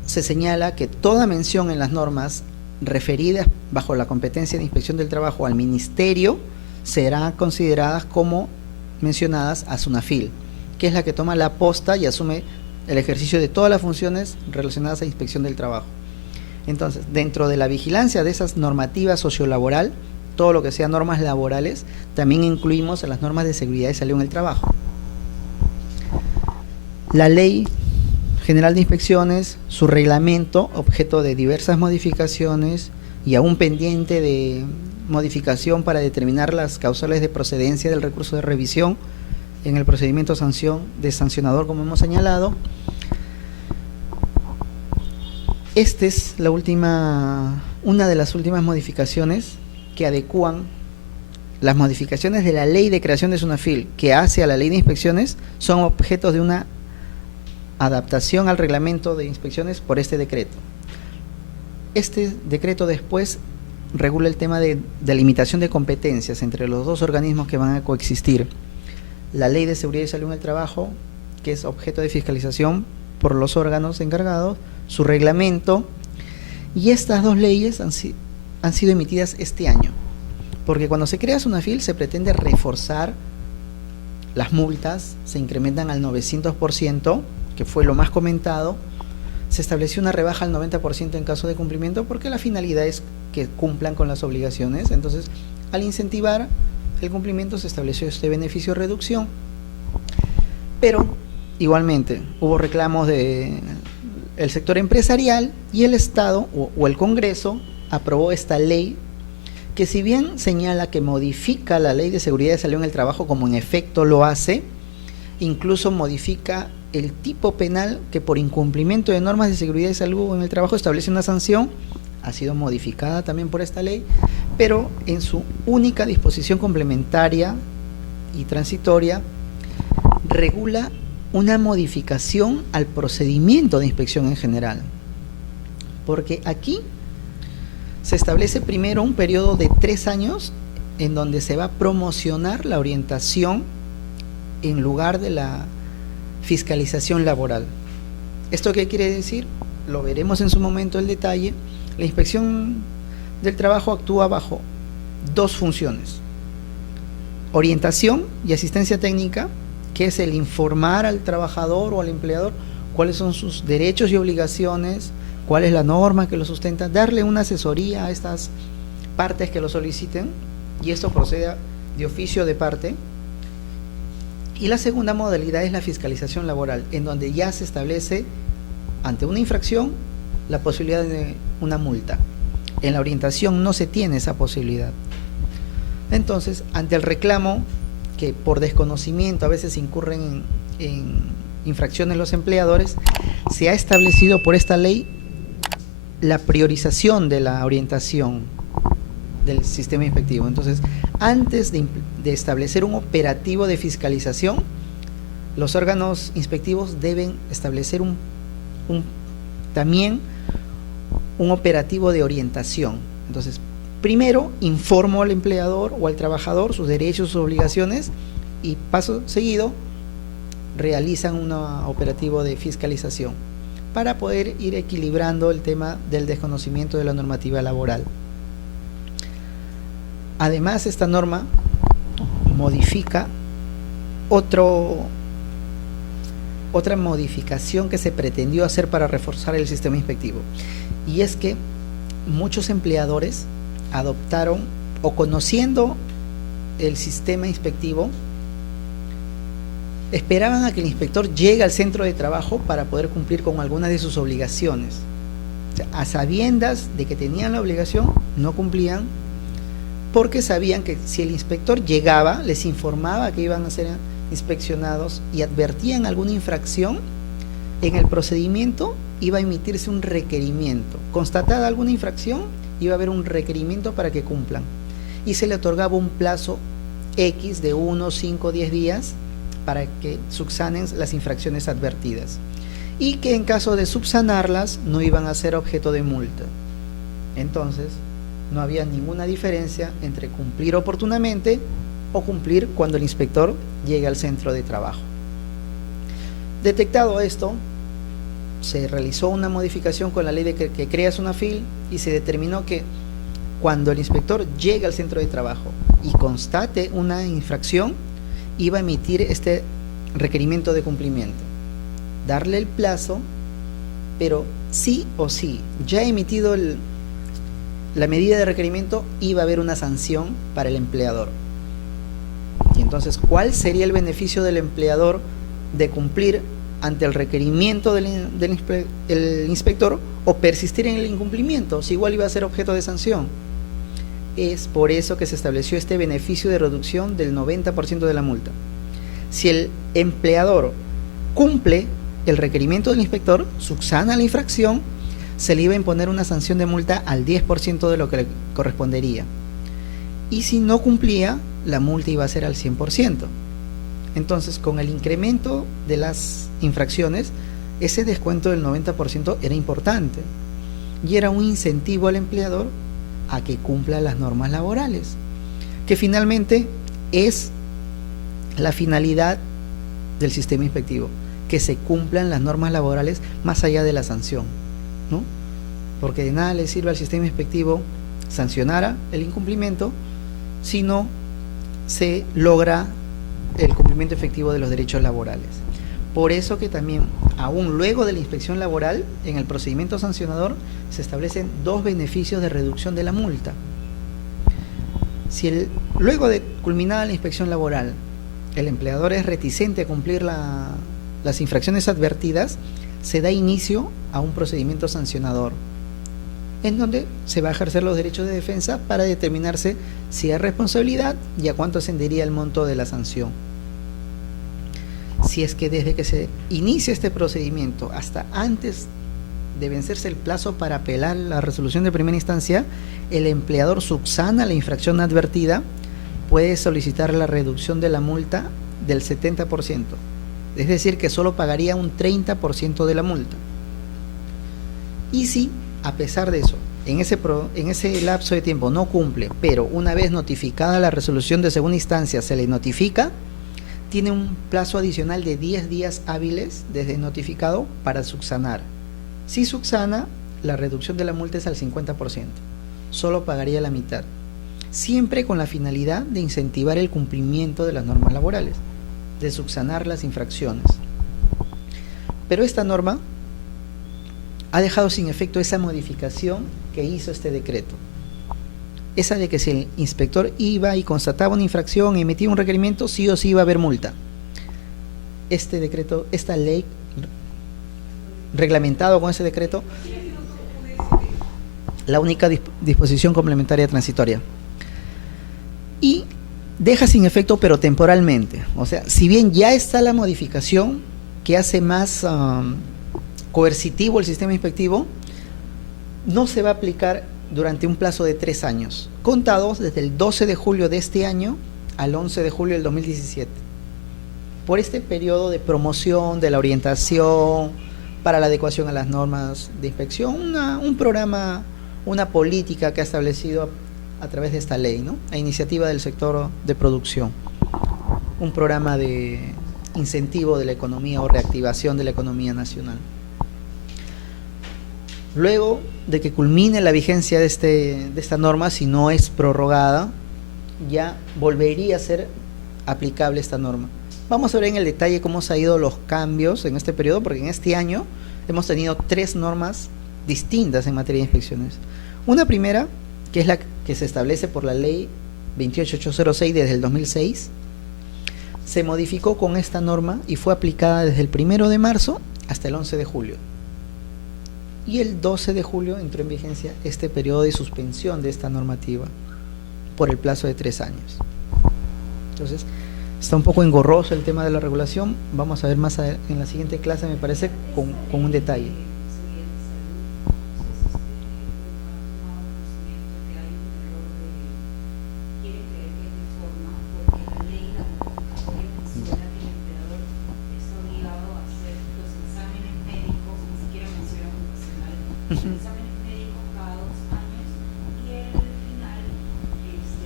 se señala que toda mención en las normas referidas bajo la competencia de inspección del trabajo al Ministerio serán consideradas como mencionadas a SUNAFIL, que es la que toma la posta y asume el ejercicio de todas las funciones relacionadas a inspección del trabajo. Entonces, dentro de la vigilancia de esas normativas sociolaboral, todo lo que sea normas laborales, también incluimos a las normas de seguridad y salud en el trabajo. La Ley General de Inspecciones, su reglamento, objeto de diversas modificaciones y aún pendiente de modificación para determinar las causales de procedencia del recurso de revisión en el procedimiento de sancionador, como hemos señalado. Esta es una de las últimas modificaciones que adecúan las modificaciones de la Ley de Creación de SUNAFIL, que hace a la Ley de Inspecciones, son objetos de una adaptación al reglamento de inspecciones por este decreto. Este decreto después regula el tema de limitación de competencias entre los dos organismos que van a coexistir. La Ley de Seguridad y Salud en el Trabajo, que es objeto de fiscalización por los órganos encargados, su reglamento, y estas dos leyes han sido emitidas este año, porque cuando se crea SUNAFIL se pretende reforzar las multas, se incrementan al 900%, que fue lo más comentado. Se estableció una rebaja al 90% en caso de cumplimiento, porque la finalidad es que cumplan con las obligaciones. Entonces, al incentivar el cumplimiento, se estableció este beneficio de reducción. Pero, igualmente, hubo reclamos del sector empresarial, y el Estado o el Congreso aprobó esta ley, que si bien señala que modifica la Ley de Seguridad y Salud en el Trabajo, como en efecto lo hace, incluso modifica el tipo penal que por incumplimiento de normas de seguridad y salud en el trabajo establece una sanción. Ha sido modificada también por esta ley, pero en su única disposición complementaria y transitoria regula una modificación al procedimiento de inspección en general, porque aquí se establece primero un periodo de 3 años en donde se va a promocionar la orientación en lugar de la fiscalización laboral. ¿Esto qué quiere decir? Lo veremos en su momento el detalle. La inspección del trabajo actúa bajo dos funciones: orientación y asistencia técnica, que es el informar al trabajador o al empleador cuáles son sus derechos y obligaciones, cuál es la norma que lo sustenta, darle una asesoría a estas partes que lo soliciten, y esto procede de oficio de parte. Y la segunda modalidad es la fiscalización laboral, en donde ya se establece ante una infracción la posibilidad de una multa. En la orientación no se tiene esa posibilidad. Entonces, ante el reclamo que por desconocimiento a veces incurren en infracciones los empleadores, se ha establecido por esta ley la priorización de la orientación del sistema inspectivo. Entonces, antes de establecer un operativo de fiscalización, los órganos inspectivos deben establecer también un operativo de orientación. Entonces, primero informo al empleador o al trabajador sus derechos, sus obligaciones, y paso seguido realizan un operativo de fiscalización para poder ir equilibrando el tema del desconocimiento de la normativa laboral. Además, esta norma modifica otra modificación que se pretendió hacer para reforzar el sistema inspectivo, y es que muchos empleadores adoptaron, o conociendo el sistema inspectivo, esperaban a que el inspector llegue al centro de trabajo para poder cumplir con algunas de sus obligaciones. O sea, a sabiendas de que tenían la obligación, no cumplían, porque sabían que si el inspector llegaba, les informaba que iban a ser inspeccionados y advertían alguna infracción, en el procedimiento iba a emitirse un requerimiento. Constatada alguna infracción, iba a haber un requerimiento para que cumplan, y se le otorgaba un plazo X de 1, 5, 10 días para que subsanen las infracciones advertidas, y que en caso de subsanarlas no iban a ser objeto de multa. Entonces, no había ninguna diferencia entre cumplir oportunamente o cumplir cuando el inspector llegue al centro de trabajo. Detectado esto, se realizó una modificación con la ley que crea SUNAFIL, y se determinó que cuando el inspector llegue al centro de trabajo y constate una infracción, iba a emitir este requerimiento de cumplimiento, darle el plazo, pero sí o sí, ya emitido la medida de requerimiento, iba a haber una sanción para el empleador. Y entonces, ¿cuál sería el beneficio del empleador de cumplir ante el requerimiento del inspector o persistir en el incumplimiento, si igual iba a ser objeto de sanción? Es por eso que se estableció este beneficio de reducción del 90% de la multa. Si el empleador cumple el requerimiento del inspector, subsana la infracción, se le iba a imponer una sanción de multa al 10% de lo que le correspondería. Y si no cumplía, la multa iba a ser al 100%. Entonces, con el incremento de las infracciones, ese descuento del 90% era importante, y era un incentivo al empleador a que cumpla las normas laborales, que finalmente es la finalidad del sistema inspectivo, que se cumplan las normas laborales más allá de la sanción, ¿no? Porque de nada le sirve al sistema inspectivo sancionar el incumplimiento si no se logra el cumplimiento efectivo de los derechos laborales. Por eso que también, aún luego de la inspección laboral, en el procedimiento sancionador se establecen dos beneficios de reducción de la multa. Si luego de culminada la inspección laboral, el empleador es reticente a cumplir las infracciones advertidas, se da inicio a un procedimiento sancionador, en donde se va a ejercer los derechos de defensa para determinarse si hay responsabilidad y a cuánto ascendería el monto de la sanción. Si es que desde que se inicia este procedimiento hasta antes de vencerse el plazo para apelar la resolución de primera instancia, el empleador subsana la infracción advertida, puede solicitar la reducción de la multa del 70%, es decir, que solo pagaría un 30% de la multa. Y si, a pesar de eso, en ese lapso de tiempo no cumple, pero una vez notificada la resolución de segunda instancia se le notifica, tiene un plazo adicional de 10 días hábiles desde notificado para subsanar. Si subsana, la reducción de la multa es al 50%, solo pagaría la mitad, siempre con la finalidad de incentivar el cumplimiento de las normas laborales, de subsanar las infracciones. Pero esta norma ha dejado sin efecto esa modificación que hizo este decreto. Esa de que si el inspector iba y constataba una infracción y emitía un requerimiento, sí o sí iba a haber multa. Este decreto, esta ley, reglamentado con ese decreto, la única disposición complementaria transitoria. Y deja sin efecto, pero temporalmente. O sea, si bien ya está la modificación que hace más coercitivo el sistema inspectivo, no se va a aplicar durante un plazo de 3 años, contados desde el 12 de julio de este año al 11 de julio del 2017. Por este periodo de promoción, de la orientación, para la adecuación a las normas de inspección, un programa, una política que ha establecido a través de esta ley, ¿no? A iniciativa del sector de producción, un programa de incentivo de la economía o reactivación de la economía nacional. Luego de que culmine la vigencia de esta norma, si no es prorrogada, ya volvería a ser aplicable esta norma. Vamos a ver en el detalle cómo se han ido los cambios en este periodo, porque en este año hemos tenido 3 normas distintas en materia de inspecciones. Una primera, que es la que se establece por la ley 28806 desde el 2006, se modificó con esta norma y fue aplicada desde el 1 de marzo hasta el 11 de julio. Y el 12 de julio entró en vigencia este periodo de suspensión de esta normativa por el plazo de 3 años. Entonces, está un poco engorroso el tema de la regulación. Vamos a ver más en la siguiente clase, me parece, con un detalle. Exámenes médicos cada 2 años y el final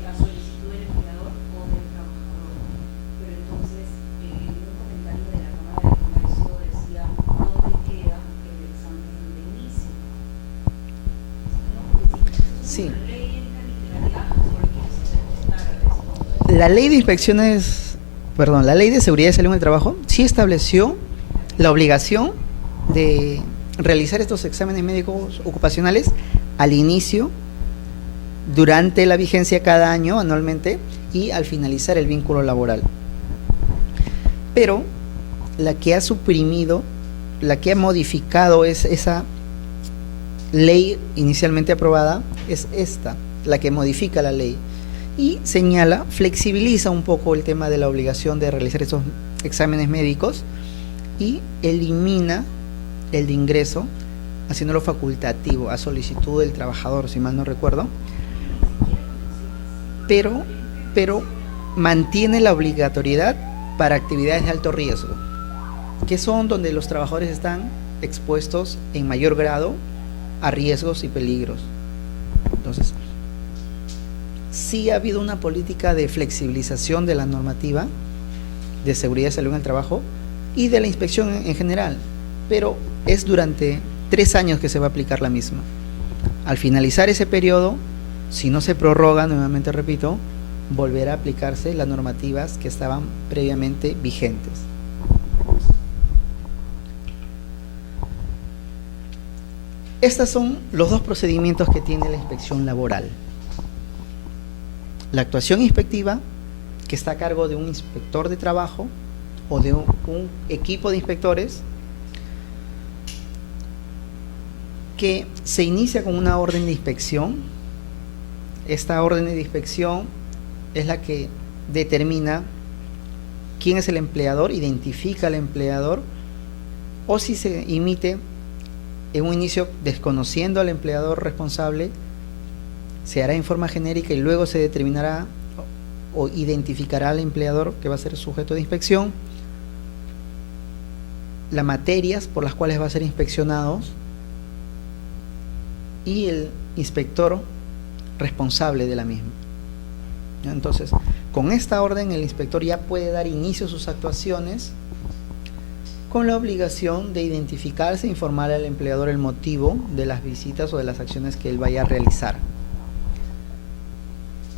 a solicitud del empleador o del trabajador. Pero entonces, en un comentario de la Cámara de Comercio decía, ¿dónde queda el examen de inicio? ¿No? Sí. La ley en la literalidad, ¿por qué se ajustar a eso? La ley de inspecciones, perdón, la ley de seguridad y salud en el trabajo sí estableció la obligación de realizar estos exámenes médicos ocupacionales al inicio, durante la vigencia cada año, anualmente, y al finalizar el vínculo laboral. Pero la que ha suprimido, la que ha modificado esa ley inicialmente aprobada, es esta, la que modifica la ley, y señala, flexibiliza un poco el tema de la obligación de realizar esos exámenes médicos y elimina el de ingreso, haciéndolo facultativo a solicitud del trabajador, si mal no recuerdo, pero mantiene la obligatoriedad para actividades de alto riesgo, que son donde los trabajadores están expuestos en mayor grado a riesgos y peligros. Entonces, sí ha habido una política de flexibilización de la normativa de seguridad y salud en el trabajo y de la inspección en general, pero es durante 3 años que se va a aplicar la misma. Al finalizar ese periodo, si no se prorroga, nuevamente repito, volverá a aplicarse las normativas que estaban previamente vigentes. Estos son los 2 procedimientos que tiene la inspección laboral. La actuación inspectiva, que está a cargo de un inspector de trabajo o de un equipo de inspectores, que se inicia con una orden de inspección. Esta orden de inspección es la que determina quién es el empleador, identifica al empleador, o si se emite en un inicio desconociendo al empleador responsable, se hará en forma genérica y luego se determinará o identificará al empleador que va a ser sujeto de inspección, las materias por las cuales va a ser inspeccionados y el inspector responsable de la misma. Entonces, Con esta orden el inspector ya puede dar inicio a sus actuaciones con la obligación de identificarse e informar al empleador el motivo de las visitas o de las acciones que él vaya a realizar.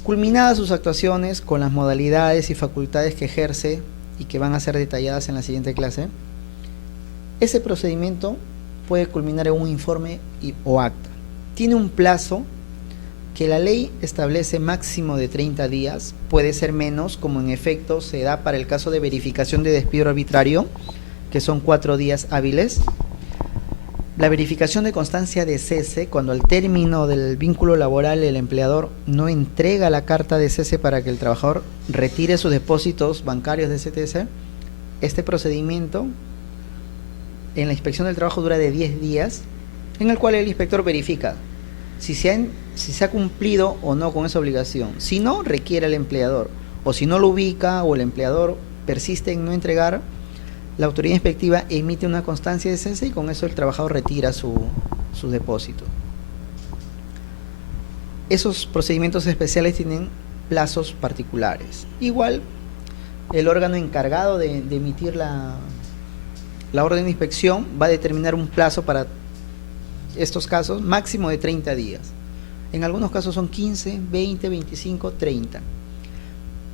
Culminadas sus actuaciones con las modalidades y facultades que ejerce y que van a ser detalladas en la siguiente clase, ese procedimiento puede culminar en un informe o acta. Tiene un plazo que la ley establece máximo de 30 días, puede ser menos, como en efecto se da para el caso de verificación de despido arbitrario, que son 4 días hábiles. La verificación de constancia de cese, cuando al término del vínculo laboral el empleador no entrega la carta de cese para que el trabajador retire sus depósitos bancarios de CTC, este procedimiento en la inspección del trabajo dura de 10 días, en el cual el inspector verifica si se ha cumplido o no con esa obligación. Si no, requiere al empleador, o si no lo ubica o el empleador persiste en no entregar, la autoridad inspectiva emite una constancia de cese y con eso el trabajador retira su depósito. Esos procedimientos especiales tienen plazos particulares. Igual, el órgano encargado de emitir la orden de inspección va a determinar un plazo para estos casos máximo de 30 días. En algunos casos son 15, 20, 25, 30.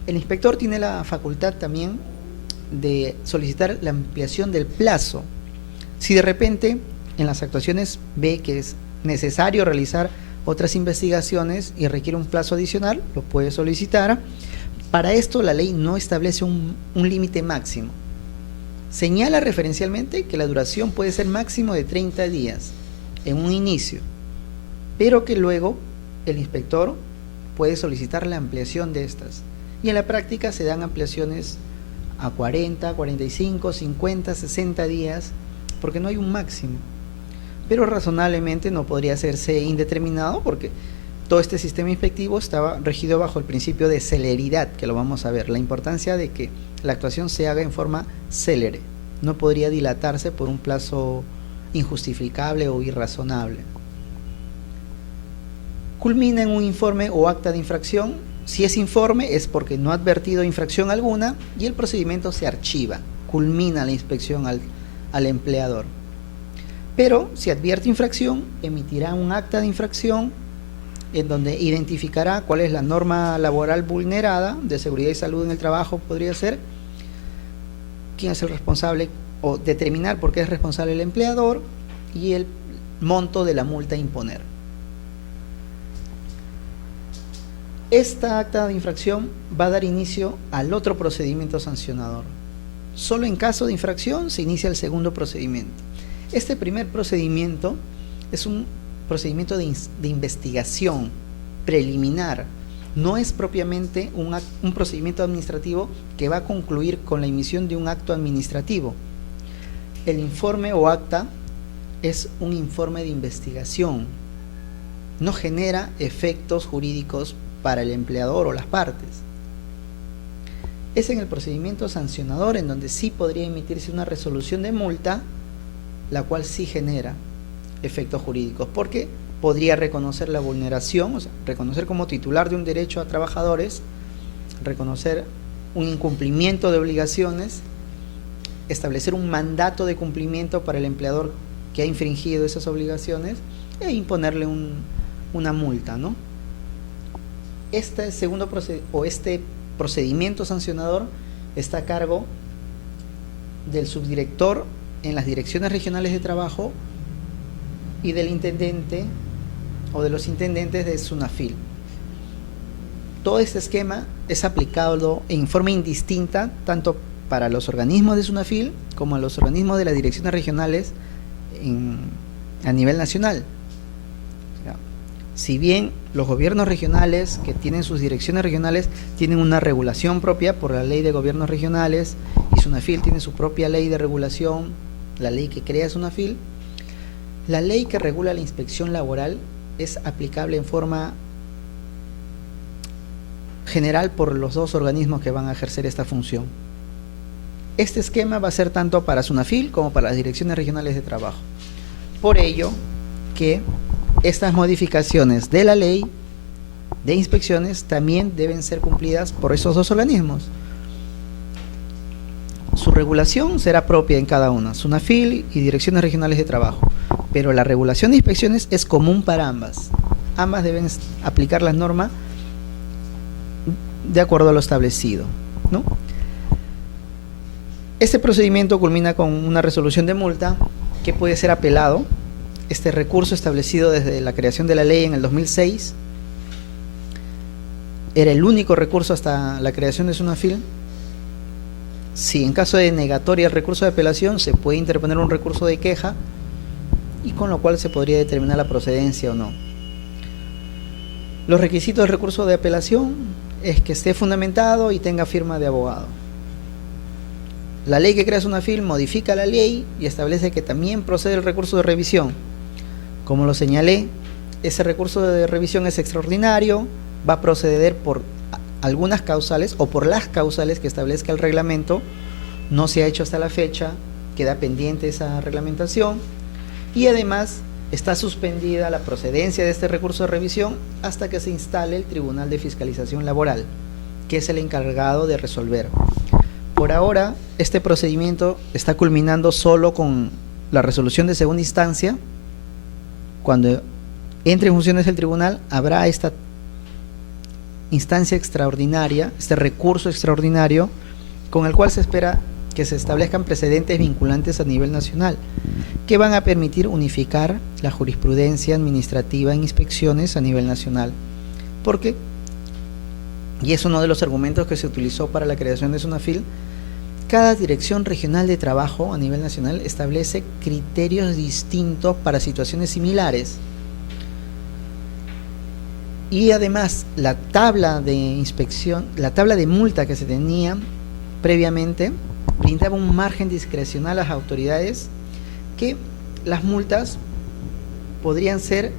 El inspector tiene la facultad también de solicitar la ampliación del plazo. Si de repente en las actuaciones ve que es necesario realizar otras investigaciones y requiere un plazo adicional, lo puede solicitar. Para esto la ley no establece un límite máximo. Señala referencialmente que la duración puede ser máximo de 30 días en un inicio, pero que luego el inspector puede solicitar la ampliación de estas. Y en la práctica se dan ampliaciones a 40, 45, 50, 60 días, porque no hay un máximo. Pero razonablemente no podría hacerse indeterminado, porque todo este sistema inspectivo estaba regido bajo el principio de celeridad, que lo vamos a ver, la importancia de que la actuación se haga en forma célere, no podría dilatarse por un plazo injustificable o irrazonable. Culmina en un informe o acta de infracción. Si es informe es porque no ha advertido infracción alguna y el procedimiento se archiva, culmina la inspección al empleador. Pero si advierte infracción, emitirá un acta de infracción en donde identificará cuál es la norma laboral vulnerada de seguridad y salud en el trabajo, podría ser, quién es el responsable o determinar por qué es responsable el empleador y el monto de la multa a imponer. Esta acta de infracción va a dar inicio al otro procedimiento sancionador. Solo en caso de infracción se inicia el segundo procedimiento. Este primer procedimiento es un procedimiento de investigación preliminar. No es propiamente un procedimiento administrativo que va a concluir con la emisión de un acto administrativo. El informe o acta es un informe de investigación. No genera efectos jurídicos para el empleador o las partes. Es en el procedimiento sancionador en donde sí podría emitirse una resolución de multa, la cual sí genera efectos jurídicos, porque podría reconocer la vulneración, o sea, reconocer como titular de un derecho a trabajadores, reconocer un incumplimiento de obligaciones, establecer un mandato de cumplimiento para el empleador que ha infringido esas obligaciones e imponerle una multa, ¿no? Este procedimiento sancionador está a cargo del subdirector en las direcciones regionales de trabajo y del intendente o de los intendentes de SUNAFIL. Todo este esquema es aplicado en forma indistinta tanto para los organismos de SUNAFIL como a los organismos de las direcciones regionales a nivel nacional. Si bien los gobiernos regionales que tienen sus direcciones regionales tienen una regulación propia por la ley de gobiernos regionales y SUNAFIL tiene su propia ley de regulación, la ley que crea SUNAFIL, la ley que regula la inspección laboral es aplicable en forma general por los dos organismos que van a ejercer esta función. Este esquema va a ser tanto para SUNAFIL como para las direcciones regionales de trabajo. Por ello que estas modificaciones de la ley de inspecciones también deben ser cumplidas por esos dos organismos. Su regulación será propia en cada una, SUNAFIL y direcciones regionales de trabajo, pero la regulación de inspecciones es común para ambas. Ambas deben aplicar las normas de acuerdo a lo establecido, ¿no? Este procedimiento culmina con una resolución de multa que puede ser apelado. Este recurso, establecido desde la creación de la ley en el 2006, era el único recurso hasta la creación de SUNAFIL. Si en caso de negatoria el recurso de apelación, se puede interponer un recurso de queja, y con lo cual se podría determinar la procedencia o no. Los requisitos del recurso de apelación es que esté fundamentado y tenga firma de abogado. La ley que crea SUNAFIL modifica la ley y establece que también procede el recurso de revisión. Como lo señalé, ese recurso de revisión es extraordinario, va a proceder por algunas causales o por las causales que establezca el reglamento. No se ha hecho hasta la fecha, queda pendiente esa reglamentación, y además está suspendida la procedencia de este recurso de revisión hasta que se instale el Tribunal de Fiscalización Laboral, que es el encargado de resolver. Por ahora, este procedimiento está culminando solo con la resolución de segunda instancia. Cuando entre en funciones el tribunal, habrá esta instancia extraordinaria, este recurso extraordinario, con el cual se espera que se establezcan precedentes vinculantes a nivel nacional, que van a permitir unificar la jurisprudencia administrativa en inspecciones a nivel nacional. Porque, y es uno de los argumentos que se utilizó para la creación de SUNAFIL, cada dirección regional de trabajo a nivel nacional establece criterios distintos para situaciones similares. Y además, la tabla de inspección, la tabla de multa que se tenía previamente, brindaba un margen discrecional a las autoridades, que las multas podrían ser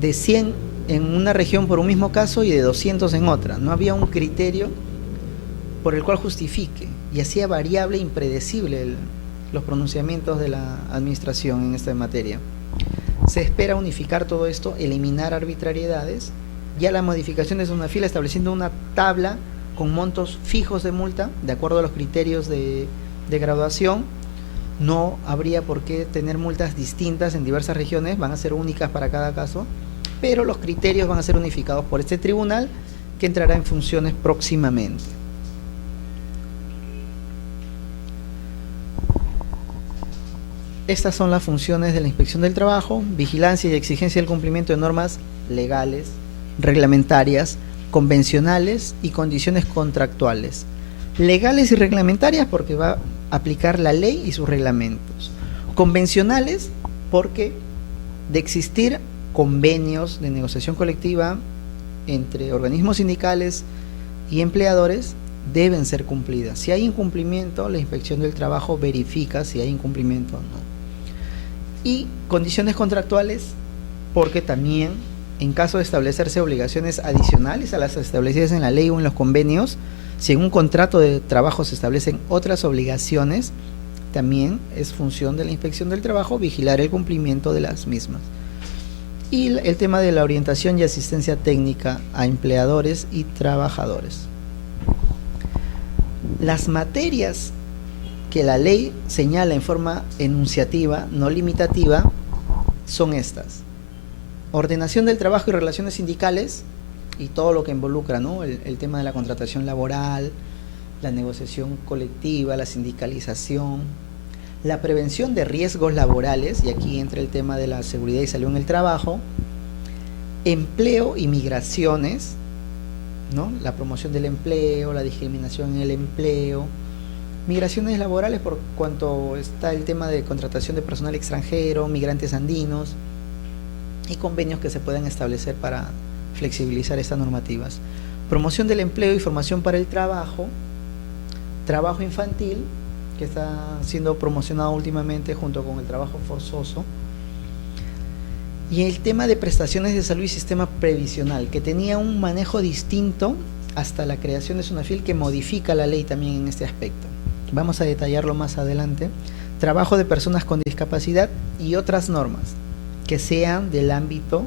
de 100 en una región por un mismo caso y de 200 en otra. No había un criterio por el cual justifique, y hacía variable e impredecible los pronunciamientos de la administración en esta materia. Se espera unificar todo esto, eliminar arbitrariedades. Ya la modificación de SUNAFIL, estableciendo una tabla con montos fijos de multa de acuerdo a los criterios de graduación. No habría por qué tener multas distintas en diversas regiones, van a ser únicas para cada caso, pero los criterios van a ser unificados por este tribunal, que entrará en funciones próximamente. Estas son las funciones de la Inspección del Trabajo: vigilancia y exigencia del cumplimiento de normas legales, reglamentarias, convencionales y condiciones contractuales. Legales y reglamentarias porque va a aplicar la ley y sus reglamentos. Convencionales porque, de existir convenios de negociación colectiva entre organismos sindicales y empleadores, deben ser cumplidas. Si hay incumplimiento, la Inspección del Trabajo verifica si hay incumplimiento o no. Y condiciones contractuales porque también, en caso de establecerse obligaciones adicionales a las establecidas en la ley o en los convenios, si en un contrato de trabajo se establecen otras obligaciones, también es función de la Inspección del Trabajo vigilar el cumplimiento de las mismas. Y el tema de la orientación y asistencia técnica a empleadores y trabajadores. Las materias que la ley señala en forma enunciativa, no limitativa, son estas: ordenación del trabajo y relaciones sindicales, y todo lo que involucra, ¿no? El tema de la contratación laboral, la negociación colectiva, la sindicalización, la prevención de riesgos laborales, y aquí entra el tema de la seguridad y salud en el trabajo, empleo y migraciones, ¿no? La promoción del empleo, la discriminación en el empleo, migraciones laborales por cuanto está el tema de contratación de personal extranjero, migrantes andinos, y convenios que se puedan establecer para flexibilizar estas normativas. Promoción del empleo y formación para el trabajo, trabajo infantil, que está siendo promocionado últimamente junto con el trabajo forzoso, y el tema de prestaciones de salud y sistema previsional, que tenía un manejo distinto hasta la creación de SUNAFIL, que modifica la ley también en este aspecto. Vamos a detallarlo más adelante. Trabajo de personas con discapacidad y otras normas. que sean del ámbito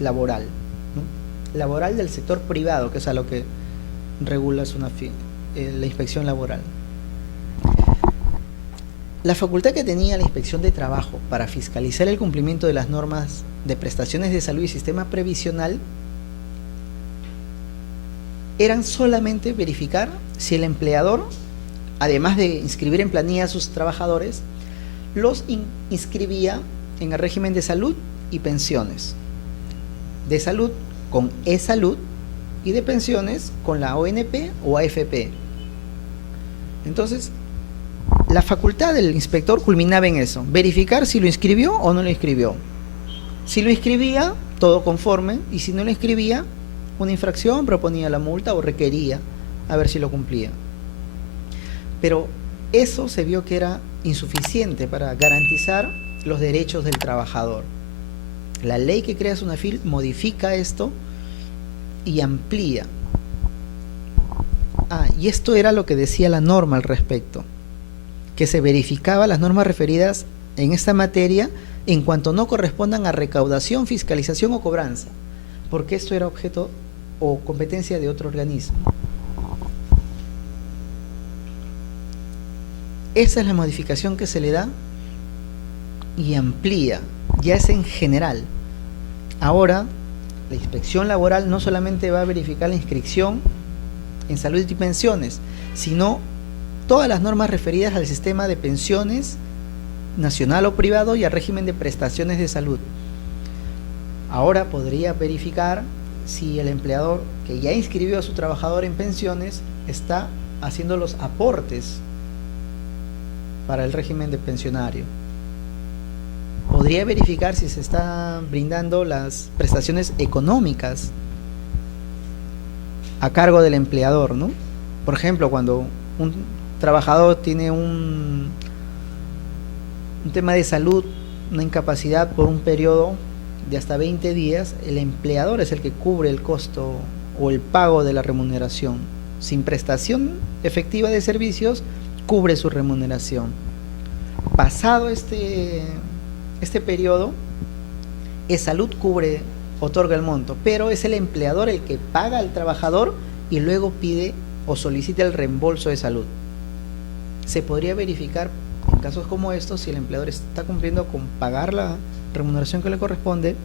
laboral, ¿no? laboral del sector privado, que es a lo que regula la inspección laboral. La facultad que tenía la inspección de trabajo para fiscalizar el cumplimiento de las normas de prestaciones de salud y sistema previsional eran solamente verificar si el empleador, además de inscribir en planilla a sus trabajadores, los inscribía en el régimen de salud y pensiones. De salud con e-salud y de pensiones con la ONP o AFP. Entonces, la facultad del inspector culminaba en eso, verificar si lo inscribió o no lo inscribió. Si lo inscribía, todo conforme, y si no lo inscribía, una infracción, proponía la multa o requería a ver si lo cumplía. Pero eso se vio que era insuficiente para garantizar los derechos del trabajador. La ley que crea SUNAFIL modifica esto y amplía. Y esto era lo que decía la norma al respecto, que se verificaba las normas referidas en esta materia en cuanto no correspondan a recaudación, fiscalización o cobranza, porque esto era objeto o competencia de otro organismo. Esa es la modificación que se le da y amplía, ya es en general. Ahora, la inspección laboral no solamente va a verificar la inscripción en salud y pensiones, sino todas las normas referidas al sistema de pensiones nacional o privado y al régimen de prestaciones de salud. Ahora podría verificar si el empleador que ya inscribió a su trabajador en pensiones está haciendo los aportes para el régimen de pensionario. Podría verificar si se están brindando las prestaciones económicas a cargo del empleador, ¿no? Por ejemplo, cuando un trabajador tiene un tema de salud, una incapacidad por un periodo de hasta 20 días, el empleador es el que cubre el costo o el pago de la remuneración. Sin prestación efectiva de servicios, cubre su remuneración. Pasado este periodo, e-salud otorga el monto, pero es el empleador el que paga al trabajador y luego pide o solicita el reembolso de salud. Se podría verificar en casos como estos si el empleador está cumpliendo con pagar la remuneración que le corresponde,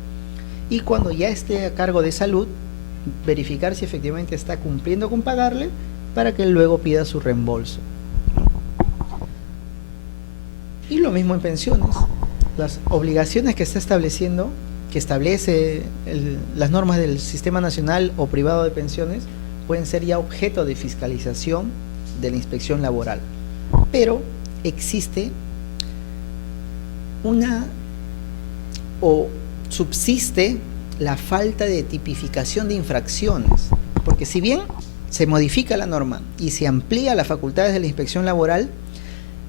y cuando ya esté a cargo de salud, verificar si efectivamente está cumpliendo con pagarle para que él luego pida su reembolso. Y lo mismo en pensiones. Las obligaciones que está estableciendo, que establece las normas del Sistema Nacional o Privado de Pensiones, pueden ser ya objeto de fiscalización de la inspección laboral. Pero existe subsiste la falta de tipificación de infracciones, porque si bien se modifica la norma y se amplía las facultades de la inspección laboral,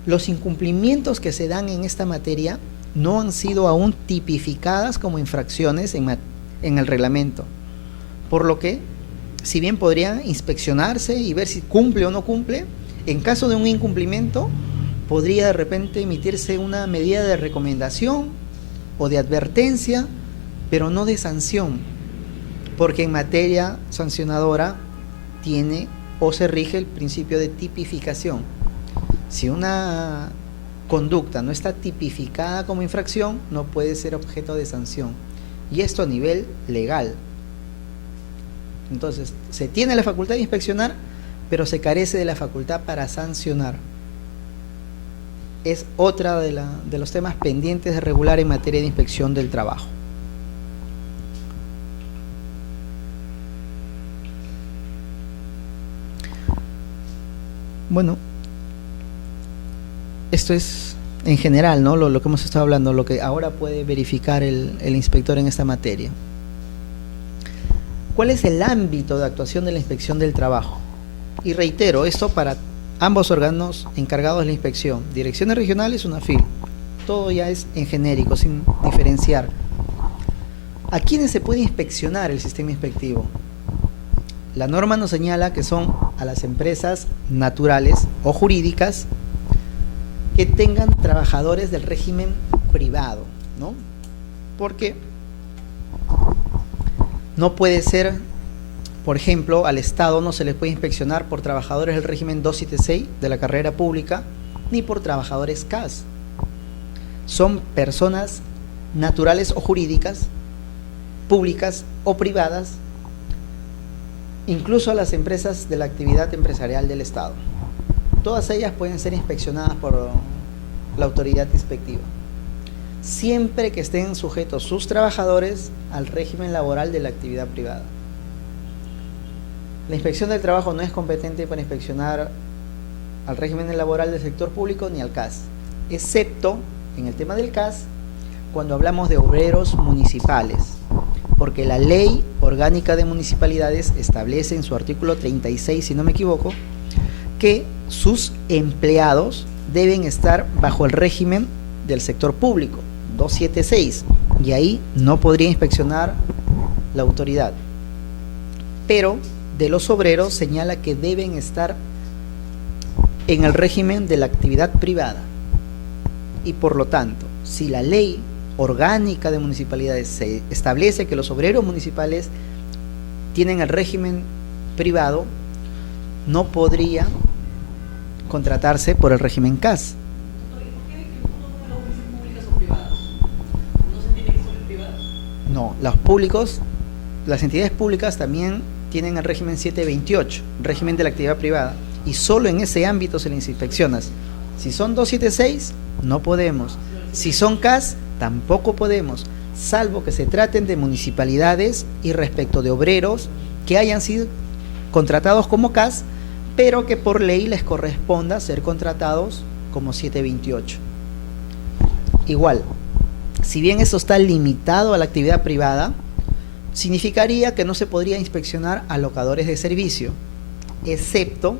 los incumplimientos que se dan en esta materia no han sido aún tipificadas como infracciones en el reglamento, por lo que, si bien podría inspeccionarse y ver si cumple o no cumple, en caso de un incumplimiento podría de repente emitirse una medida de recomendación o de advertencia, pero no de sanción, porque en materia sancionadora tiene o se rige el principio de tipificación. Si una conducta no está tipificada como infracción, no puede ser objeto de sanción, y esto a nivel legal. Entonces, se tiene la facultad de inspeccionar, pero se carece de la facultad para sancionar. Es otra de los temas pendientes de regular en materia de inspección del trabajo. Bueno, esto es en general, ¿no? Lo que hemos estado hablando, lo que ahora puede verificar el inspector en esta materia. ¿Cuál es el ámbito de actuación de la inspección del trabajo? Y reitero, esto para ambos órganos encargados de la inspección, direcciones regionales, SUNAFIL. Todo ya es en genérico, sin diferenciar. ¿A quiénes se puede inspeccionar el sistema inspectivo? La norma nos señala que son a las empresas naturales o jurídicas que tengan trabajadores del régimen privado, ¿no? Porque no puede ser Por ejemplo, al Estado no se le puede inspeccionar por trabajadores del régimen 276 de la carrera pública, ni por trabajadores CAS. Son personas naturales o jurídicas, públicas o privadas, incluso a las empresas de la actividad empresarial del Estado. Todas ellas pueden ser inspeccionadas por la autoridad inspectiva, siempre que estén sujetos sus trabajadores al régimen laboral de la actividad privada. La inspección del trabajo no es competente para inspeccionar al régimen laboral del sector público ni al CAS, excepto en el tema del CAS cuando hablamos de obreros municipales, porque la Ley Orgánica de Municipalidades establece en su artículo 36, si no me equivoco, que sus empleados deben estar bajo el régimen del sector público, 276, y ahí no podría inspeccionar la autoridad. Pero de los obreros señala que deben estar en el régimen de la actividad privada. Y por lo tanto, si la Ley Orgánica de Municipalidades se establece que los obreros municipales tienen el régimen privado, no podría contratarse por el régimen CAS. ¿Por qué las oficinas públicas son privadas? ¿No se entiende que son privadas? No, los públicos, las entidades públicas también tienen el régimen 728, régimen de la actividad privada, y solo en ese ámbito se les inspecciona. Si son 276, no podemos. Si son CAS, tampoco podemos, salvo que se traten de municipalidades y respecto de obreros que hayan sido contratados como CAS, pero que por ley les corresponda ser contratados como 728. Igual, si bien eso está limitado a la actividad privada, significaría que no se podría inspeccionar a locadores de servicio, excepto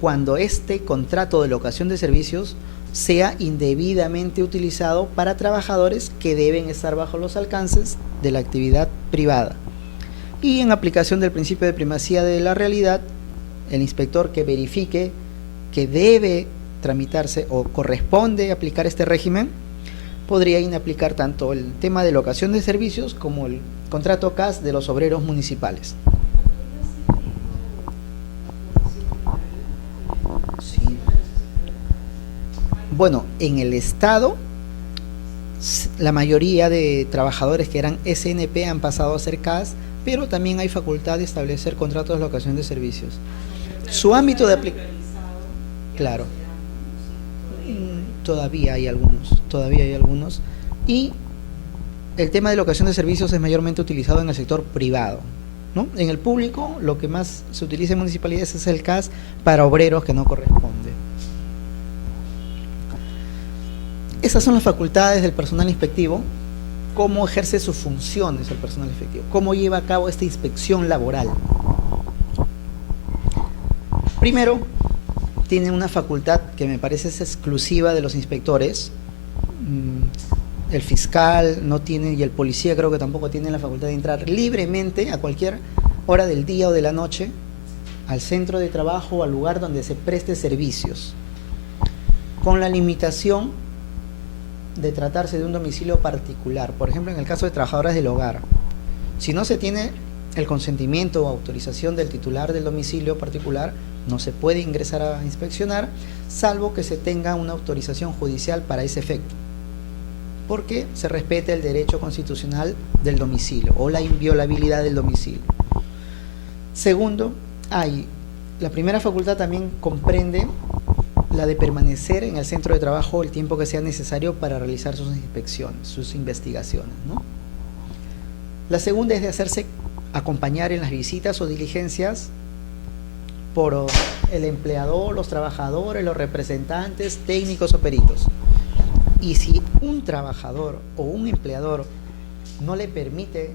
cuando este contrato de locación de servicios sea indebidamente utilizado para trabajadores que deben estar bajo los alcances de la actividad privada. Y en aplicación del principio de primacía de la realidad, el inspector que verifique que debe tramitarse o corresponde aplicar este régimen, podría inaplicar tanto el tema de locación de servicios como el contrato CAS de los obreros municipales. Sí. Bueno, en el Estado, la mayoría de trabajadores que eran SNP han pasado a ser CAS, pero también hay facultad de establecer contratos de locación de servicios. Su ámbito de aplicación, claro, todavía hay algunos, y el tema de locación de servicios es mayormente utilizado en el sector privado, ¿no? En el público, lo que más se utiliza en municipalidades es el CAS para obreros que no corresponde. Esas son las facultades del personal inspectivo, cómo ejerce sus funciones el personal inspectivo, cómo lleva a cabo esta inspección laboral. Primero, tiene una facultad que me parece es exclusiva de los inspectores. El fiscal no tiene, y el policía creo que tampoco tiene la facultad de entrar libremente a cualquier hora del día o de la noche al centro de trabajo o al lugar donde se preste servicios, con la limitación de tratarse de un domicilio particular. Por ejemplo, en el caso de trabajadoras del hogar, si no se tiene el consentimiento o autorización del titular del domicilio particular, no se puede ingresar a inspeccionar, salvo que se tenga una autorización judicial para ese efecto, porque se respeta el derecho constitucional del domicilio o la inviolabilidad del domicilio. Segundo, la primera facultad también comprende la de permanecer en el centro de trabajo el tiempo que sea necesario para realizar sus inspecciones, sus investigaciones, ¿no? La segunda es de hacerse acompañar en las visitas o diligencias por el empleador, los trabajadores, los representantes, técnicos o peritos. Y si un trabajador o un empleador no le permite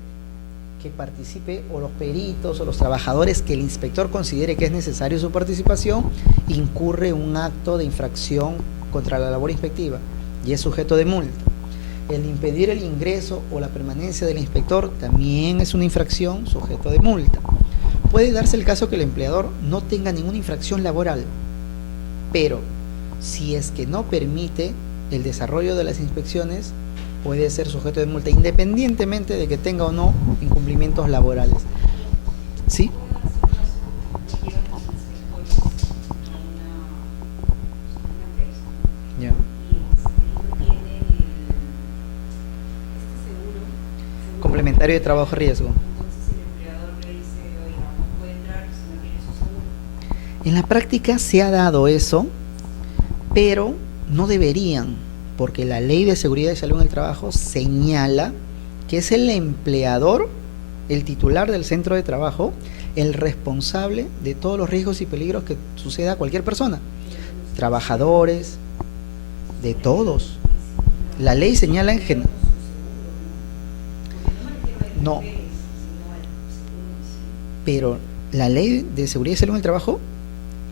que participe, o los peritos o los trabajadores que el inspector considere que es necesario su participación, incurre un acto de infracción contra la labor inspectiva y es sujeto de multa. El impedir el ingreso o la permanencia del inspector también es una infracción sujeto de multa. Puede darse el caso que el empleador no tenga ninguna infracción laboral, pero si es que no permite el desarrollo de las inspecciones, puede ser sujeto de multa, independientemente de que tenga o no incumplimientos laborales. ¿Sí? complementario de trabajo de riesgo. Entonces el empleador le dice, oiga, no puede entrar si no tiene su seguro. En la práctica se ha dado eso, pero no deberían, porque la Ley de Seguridad y Salud en el Trabajo señala que es el empleador, el titular del centro de trabajo, el responsable de todos los riesgos y peligros que suceda a cualquier persona, trabajadores, de todos. La ley señala en general. No, pero la Ley de Seguridad y Salud en el Trabajo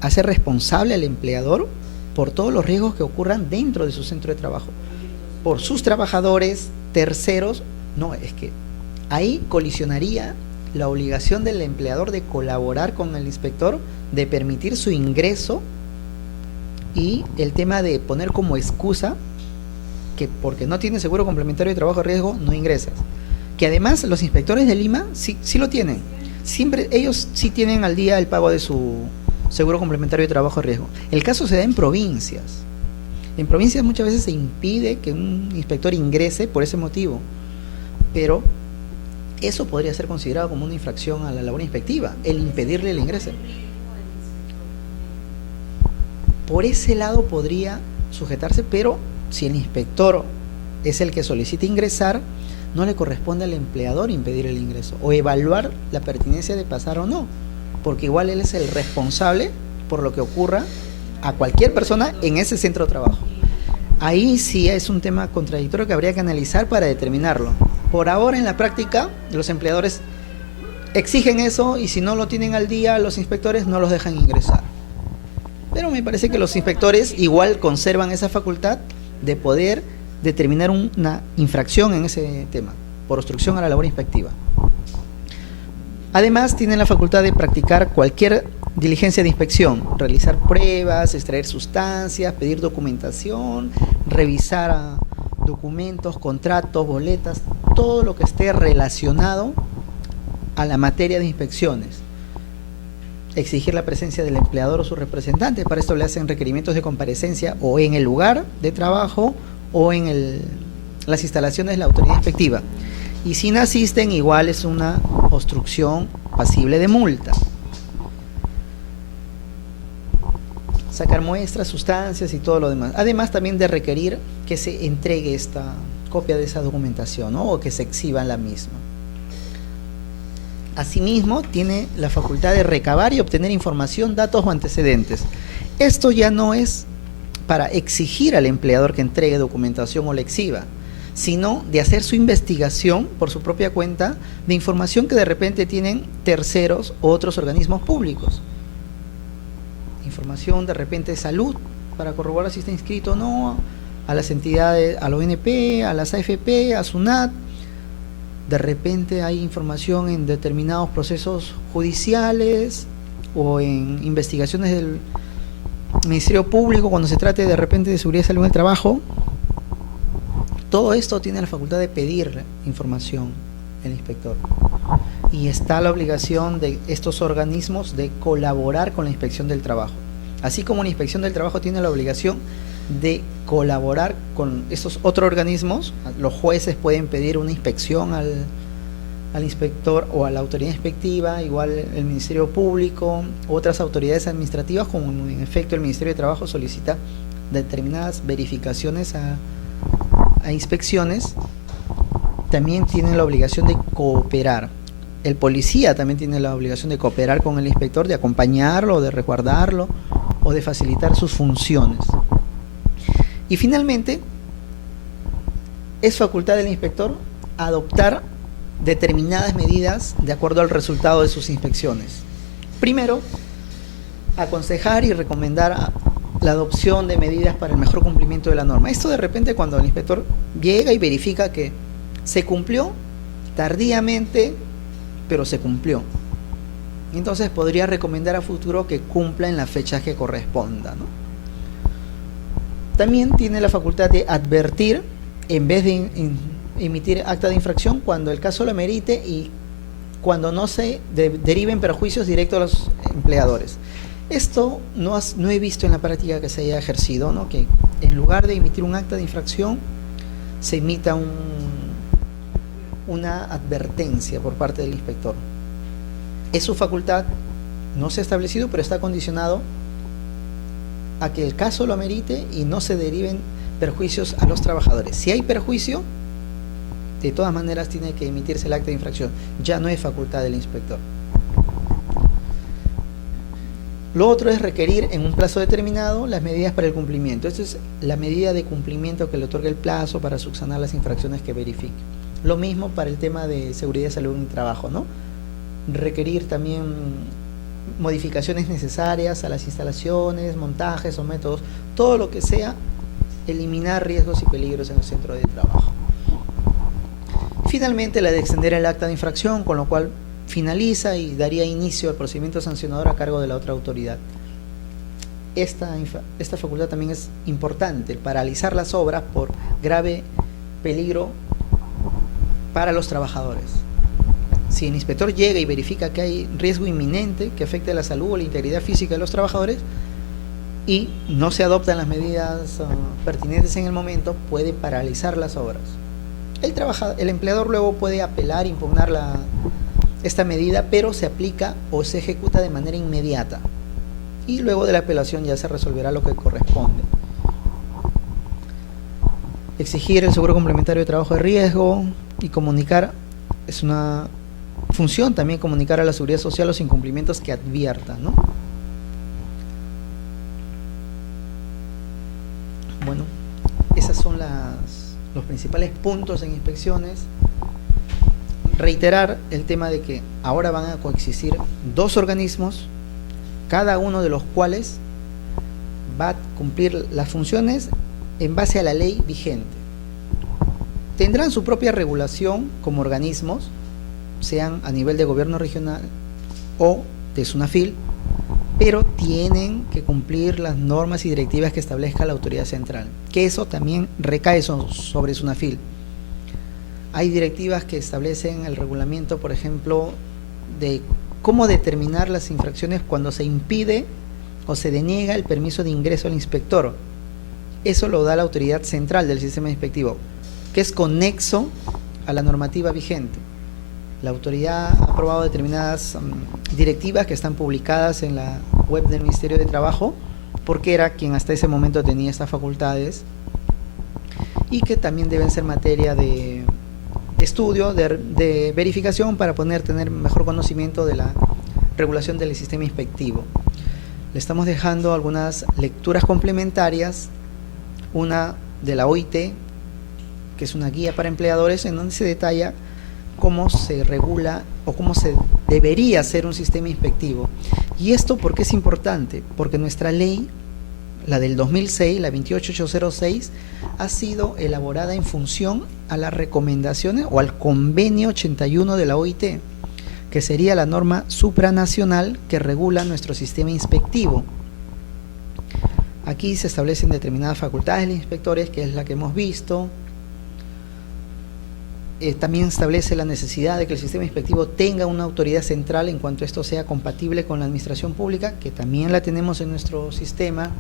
hace responsable al empleador por todos los riesgos que ocurran dentro de su centro de trabajo, por sus trabajadores, terceros. No, es que ahí colisionaría la obligación del empleador de colaborar con el inspector, de permitir su ingreso, y el tema de poner como excusa que porque no tienes seguro complementario de trabajo de riesgo no ingresas. Que además los inspectores de Lima sí lo tienen. Siempre ellos sí tienen al día el pago de su seguro complementario de trabajo de riesgo. El caso se da en provincias. En provincias muchas veces se impide que un inspector ingrese por ese motivo, pero eso podría ser considerado como una infracción a la labor inspectiva, el impedirle el ingreso. Por ese lado podría sujetarse, pero si el inspector es el que solicita ingresar, no le corresponde al empleador impedir el ingreso o evaluar la pertinencia de pasar o no, porque igual él es el responsable por lo que ocurra a cualquier persona en ese centro de trabajo. Ahí sí es un tema contradictorio que habría que analizar para determinarlo. Por ahora en la práctica los empleadores exigen eso y si no lo tienen al día los inspectores no los dejan ingresar. Pero me parece que los inspectores igual conservan esa facultad de poder determinar una infracción en ese tema, por obstrucción a la labor inspectiva. Además, tienen la facultad de practicar cualquier diligencia de inspección, realizar pruebas, extraer sustancias, pedir documentación, revisar documentos, contratos, boletas, todo lo que esté relacionado a la materia de inspecciones. Exigir la presencia del empleador o su representante. Para esto le hacen requerimientos de comparecencia o en el lugar de trabajo o en las instalaciones de la autoridad inspectiva. Y si no asisten, igual es una obstrucción pasible de multa. Sacar muestras, sustancias y todo lo demás. Además también de requerir que se entregue esta copia de esa documentación, ¿no? O que se exhiba la misma. Asimismo, tiene la facultad de recabar y obtener información, datos o antecedentes. Esto ya no es para exigir al empleador que entregue documentación o la exhiba, sino de hacer su investigación por su propia cuenta de información que de repente tienen terceros o otros organismos públicos. Información de repente de salud, para corroborar si está inscrito o no, a las entidades, a la ONP, a las AFP, a SUNAT. De repente hay información en determinados procesos judiciales o en investigaciones del Ministerio Público cuando se trate de repente de seguridad y salud en el trabajo. Todo esto tiene la facultad de pedir información el inspector. Y está la obligación de estos organismos de colaborar con la inspección del trabajo. Así como la inspección del trabajo tiene la obligación de colaborar con estos otros organismos, los jueces pueden pedir una inspección al inspector o a la autoridad inspectiva, igual el Ministerio Público, otras autoridades administrativas, como en efecto el Ministerio de Trabajo solicita determinadas verificaciones a inspecciones, también tienen la obligación de cooperar. El policía también tiene la obligación de cooperar con el inspector, de acompañarlo, de resguardarlo o de facilitar sus funciones. Y finalmente, es facultad del inspector adoptar determinadas medidas de acuerdo al resultado de sus inspecciones. Primero, aconsejar y recomendar la adopción de medidas para el mejor cumplimiento de la norma. Esto de repente cuando el inspector llega y verifica que se cumplió tardíamente, pero se cumplió. Entonces podría recomendar a futuro que cumpla en la fecha que corresponda, ¿no? También tiene la facultad de advertir en vez de emitir acta de infracción cuando el caso lo amerite y cuando no se deriven perjuicios directos a los empleadores. Esto no he visto en la práctica que se haya ejercido, ¿no? Que en lugar de emitir un acta de infracción se emita una advertencia por parte del inspector. Es su facultad, no se ha establecido, pero está condicionado a que el caso lo amerite y no se deriven perjuicios a los trabajadores. Si hay perjuicio, de todas maneras tiene que emitirse el acta de infracción, ya no es facultad del inspector. Lo otro es requerir en un plazo determinado las medidas para el cumplimiento. Esta es la medida de cumplimiento que le otorga el plazo para subsanar las infracciones que verifique. Lo mismo para el tema de seguridad y salud en el trabajo, ¿no? Requerir también modificaciones necesarias a las instalaciones, montajes o métodos, todo lo que sea eliminar riesgos y peligros en el centro de trabajo. Finalmente, la de extender el acta de infracción, con lo cual finaliza y daría inicio al procedimiento sancionador a cargo de la otra autoridad. Esta facultad también es importante, paralizar las obras por grave peligro para los trabajadores. Si el inspector llega y verifica que hay riesgo inminente que afecte la salud o la integridad física de los trabajadores y no se adoptan las medidas pertinentes en el momento, puede paralizar las obras. El empleador luego puede apelar, impugnar esta medida, pero se aplica o se ejecuta de manera inmediata. Y luego de la apelación ya se resolverá lo que corresponde. Exigir el seguro complementario de trabajo de riesgo y comunicar, es una función también comunicar a la Seguridad Social los incumplimientos que advierta, ¿no? Bueno, esas son los principales puntos en inspecciones. Reiterar el tema de que ahora van a coexistir dos organismos, cada uno de los cuales va a cumplir las funciones en base a la ley vigente. Tendrán su propia regulación como organismos, sean a nivel de gobierno regional o de SUNAFIL, pero tienen que cumplir las normas y directivas que establezca la autoridad central, que eso también recae sobre SUNAFIL. Hay directivas que establecen el reglamento, por ejemplo, de cómo determinar las infracciones cuando se impide o se deniega el permiso de ingreso al inspector. Eso lo da la autoridad central del sistema inspectivo, que es conexo a la normativa vigente. La autoridad ha aprobado determinadas directivas que están publicadas en la web del Ministerio de Trabajo, porque era quien hasta ese momento tenía estas facultades, y que también deben ser materia de estudio, de verificación, para poder tener mejor conocimiento de la regulación del sistema inspectivo. Le estamos dejando algunas lecturas complementarias, una de la OIT, que es una guía para empleadores, en donde se detalla cómo se regula o cómo se debería hacer un sistema inspectivo. ¿Y esto por qué es importante? Porque nuestra ley, la del 2006, la 28806, ha sido elaborada en función a las recomendaciones o al convenio 81 de la OIT, que sería la norma supranacional que regula nuestro sistema inspectivo. Aquí se establecen determinadas facultades de los inspectores, que es la que hemos visto. También establece la necesidad de que el sistema inspectivo tenga una autoridad central en cuanto esto sea compatible con la administración pública, que también la tenemos en nuestro sistema.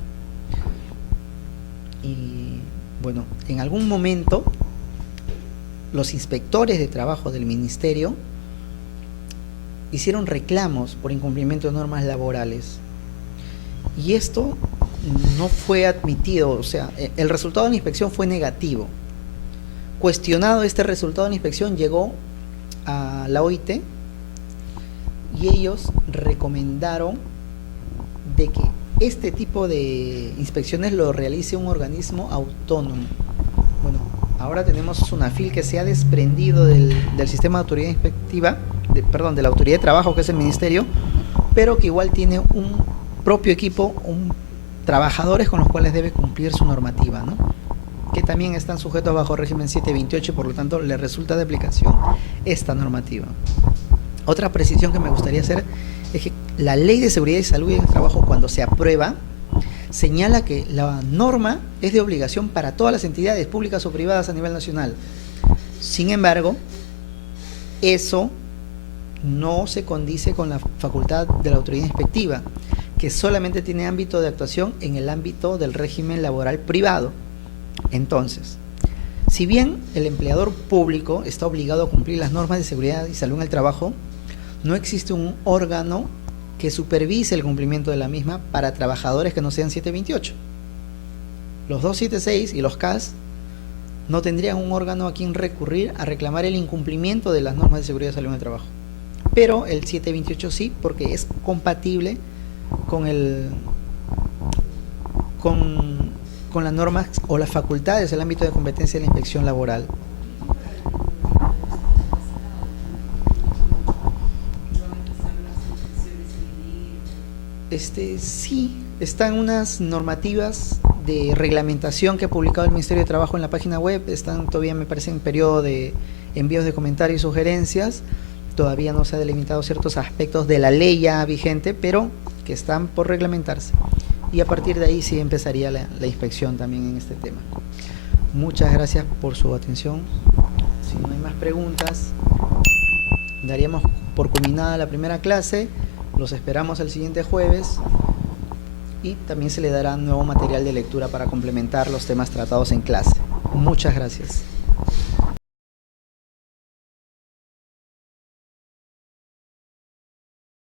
Y bueno, en algún momento los inspectores de trabajo del ministerio hicieron reclamos por incumplimiento de normas laborales, y esto no fue admitido, o sea, el resultado de la inspección fue negativo. Cuestionado este resultado de la inspección, llegó a la OIT y ellos recomendaron de que este tipo de inspecciones lo realice un organismo autónomo. Bueno, ahora tenemos SUNAFIL, que se ha desprendido del sistema de autoridad inspectiva, de la autoridad de trabajo, que es el ministerio, pero que igual tiene un propio equipo, trabajadores con los cuales debe cumplir su normativa, ¿no? Que también están sujetos bajo régimen 728, por lo tanto le resulta de aplicación esta normativa. Otra precisión que me gustaría hacer es que la Ley de Seguridad y Salud en el Trabajo, cuando se aprueba, señala que la norma es de obligación para todas las entidades públicas o privadas a nivel nacional. Sin embargo, eso no se condice con la facultad de la autoridad inspectiva, que solamente tiene ámbito de actuación en el ámbito del régimen laboral privado. Entonces, Si bien el empleador público está obligado a cumplir las normas de seguridad y salud en el trabajo, no existe un órgano que supervise el cumplimiento de la misma para trabajadores que no sean 728. Los 276 y los CAS no tendrían un órgano a quien recurrir a reclamar el incumplimiento de las normas de seguridad y salud en el trabajo. Pero el 728 sí, porque es compatible con con las normas o las facultades del ámbito de competencia de la inspección laboral. Sí, están unas normativas de reglamentación que ha publicado el Ministerio de Trabajo en la página web, están todavía, me parece, en periodo de envíos de comentarios y sugerencias. Todavía no se ha delimitado ciertos aspectos de la ley ya vigente, pero que están por reglamentarse. Y a partir de ahí sí empezaría la inspección también en este tema. Muchas gracias por su atención. Si no hay más preguntas, daríamos por culminada la primera clase. Los esperamos el siguiente jueves y también se le dará nuevo material de lectura para complementar los temas tratados en clase. Muchas gracias.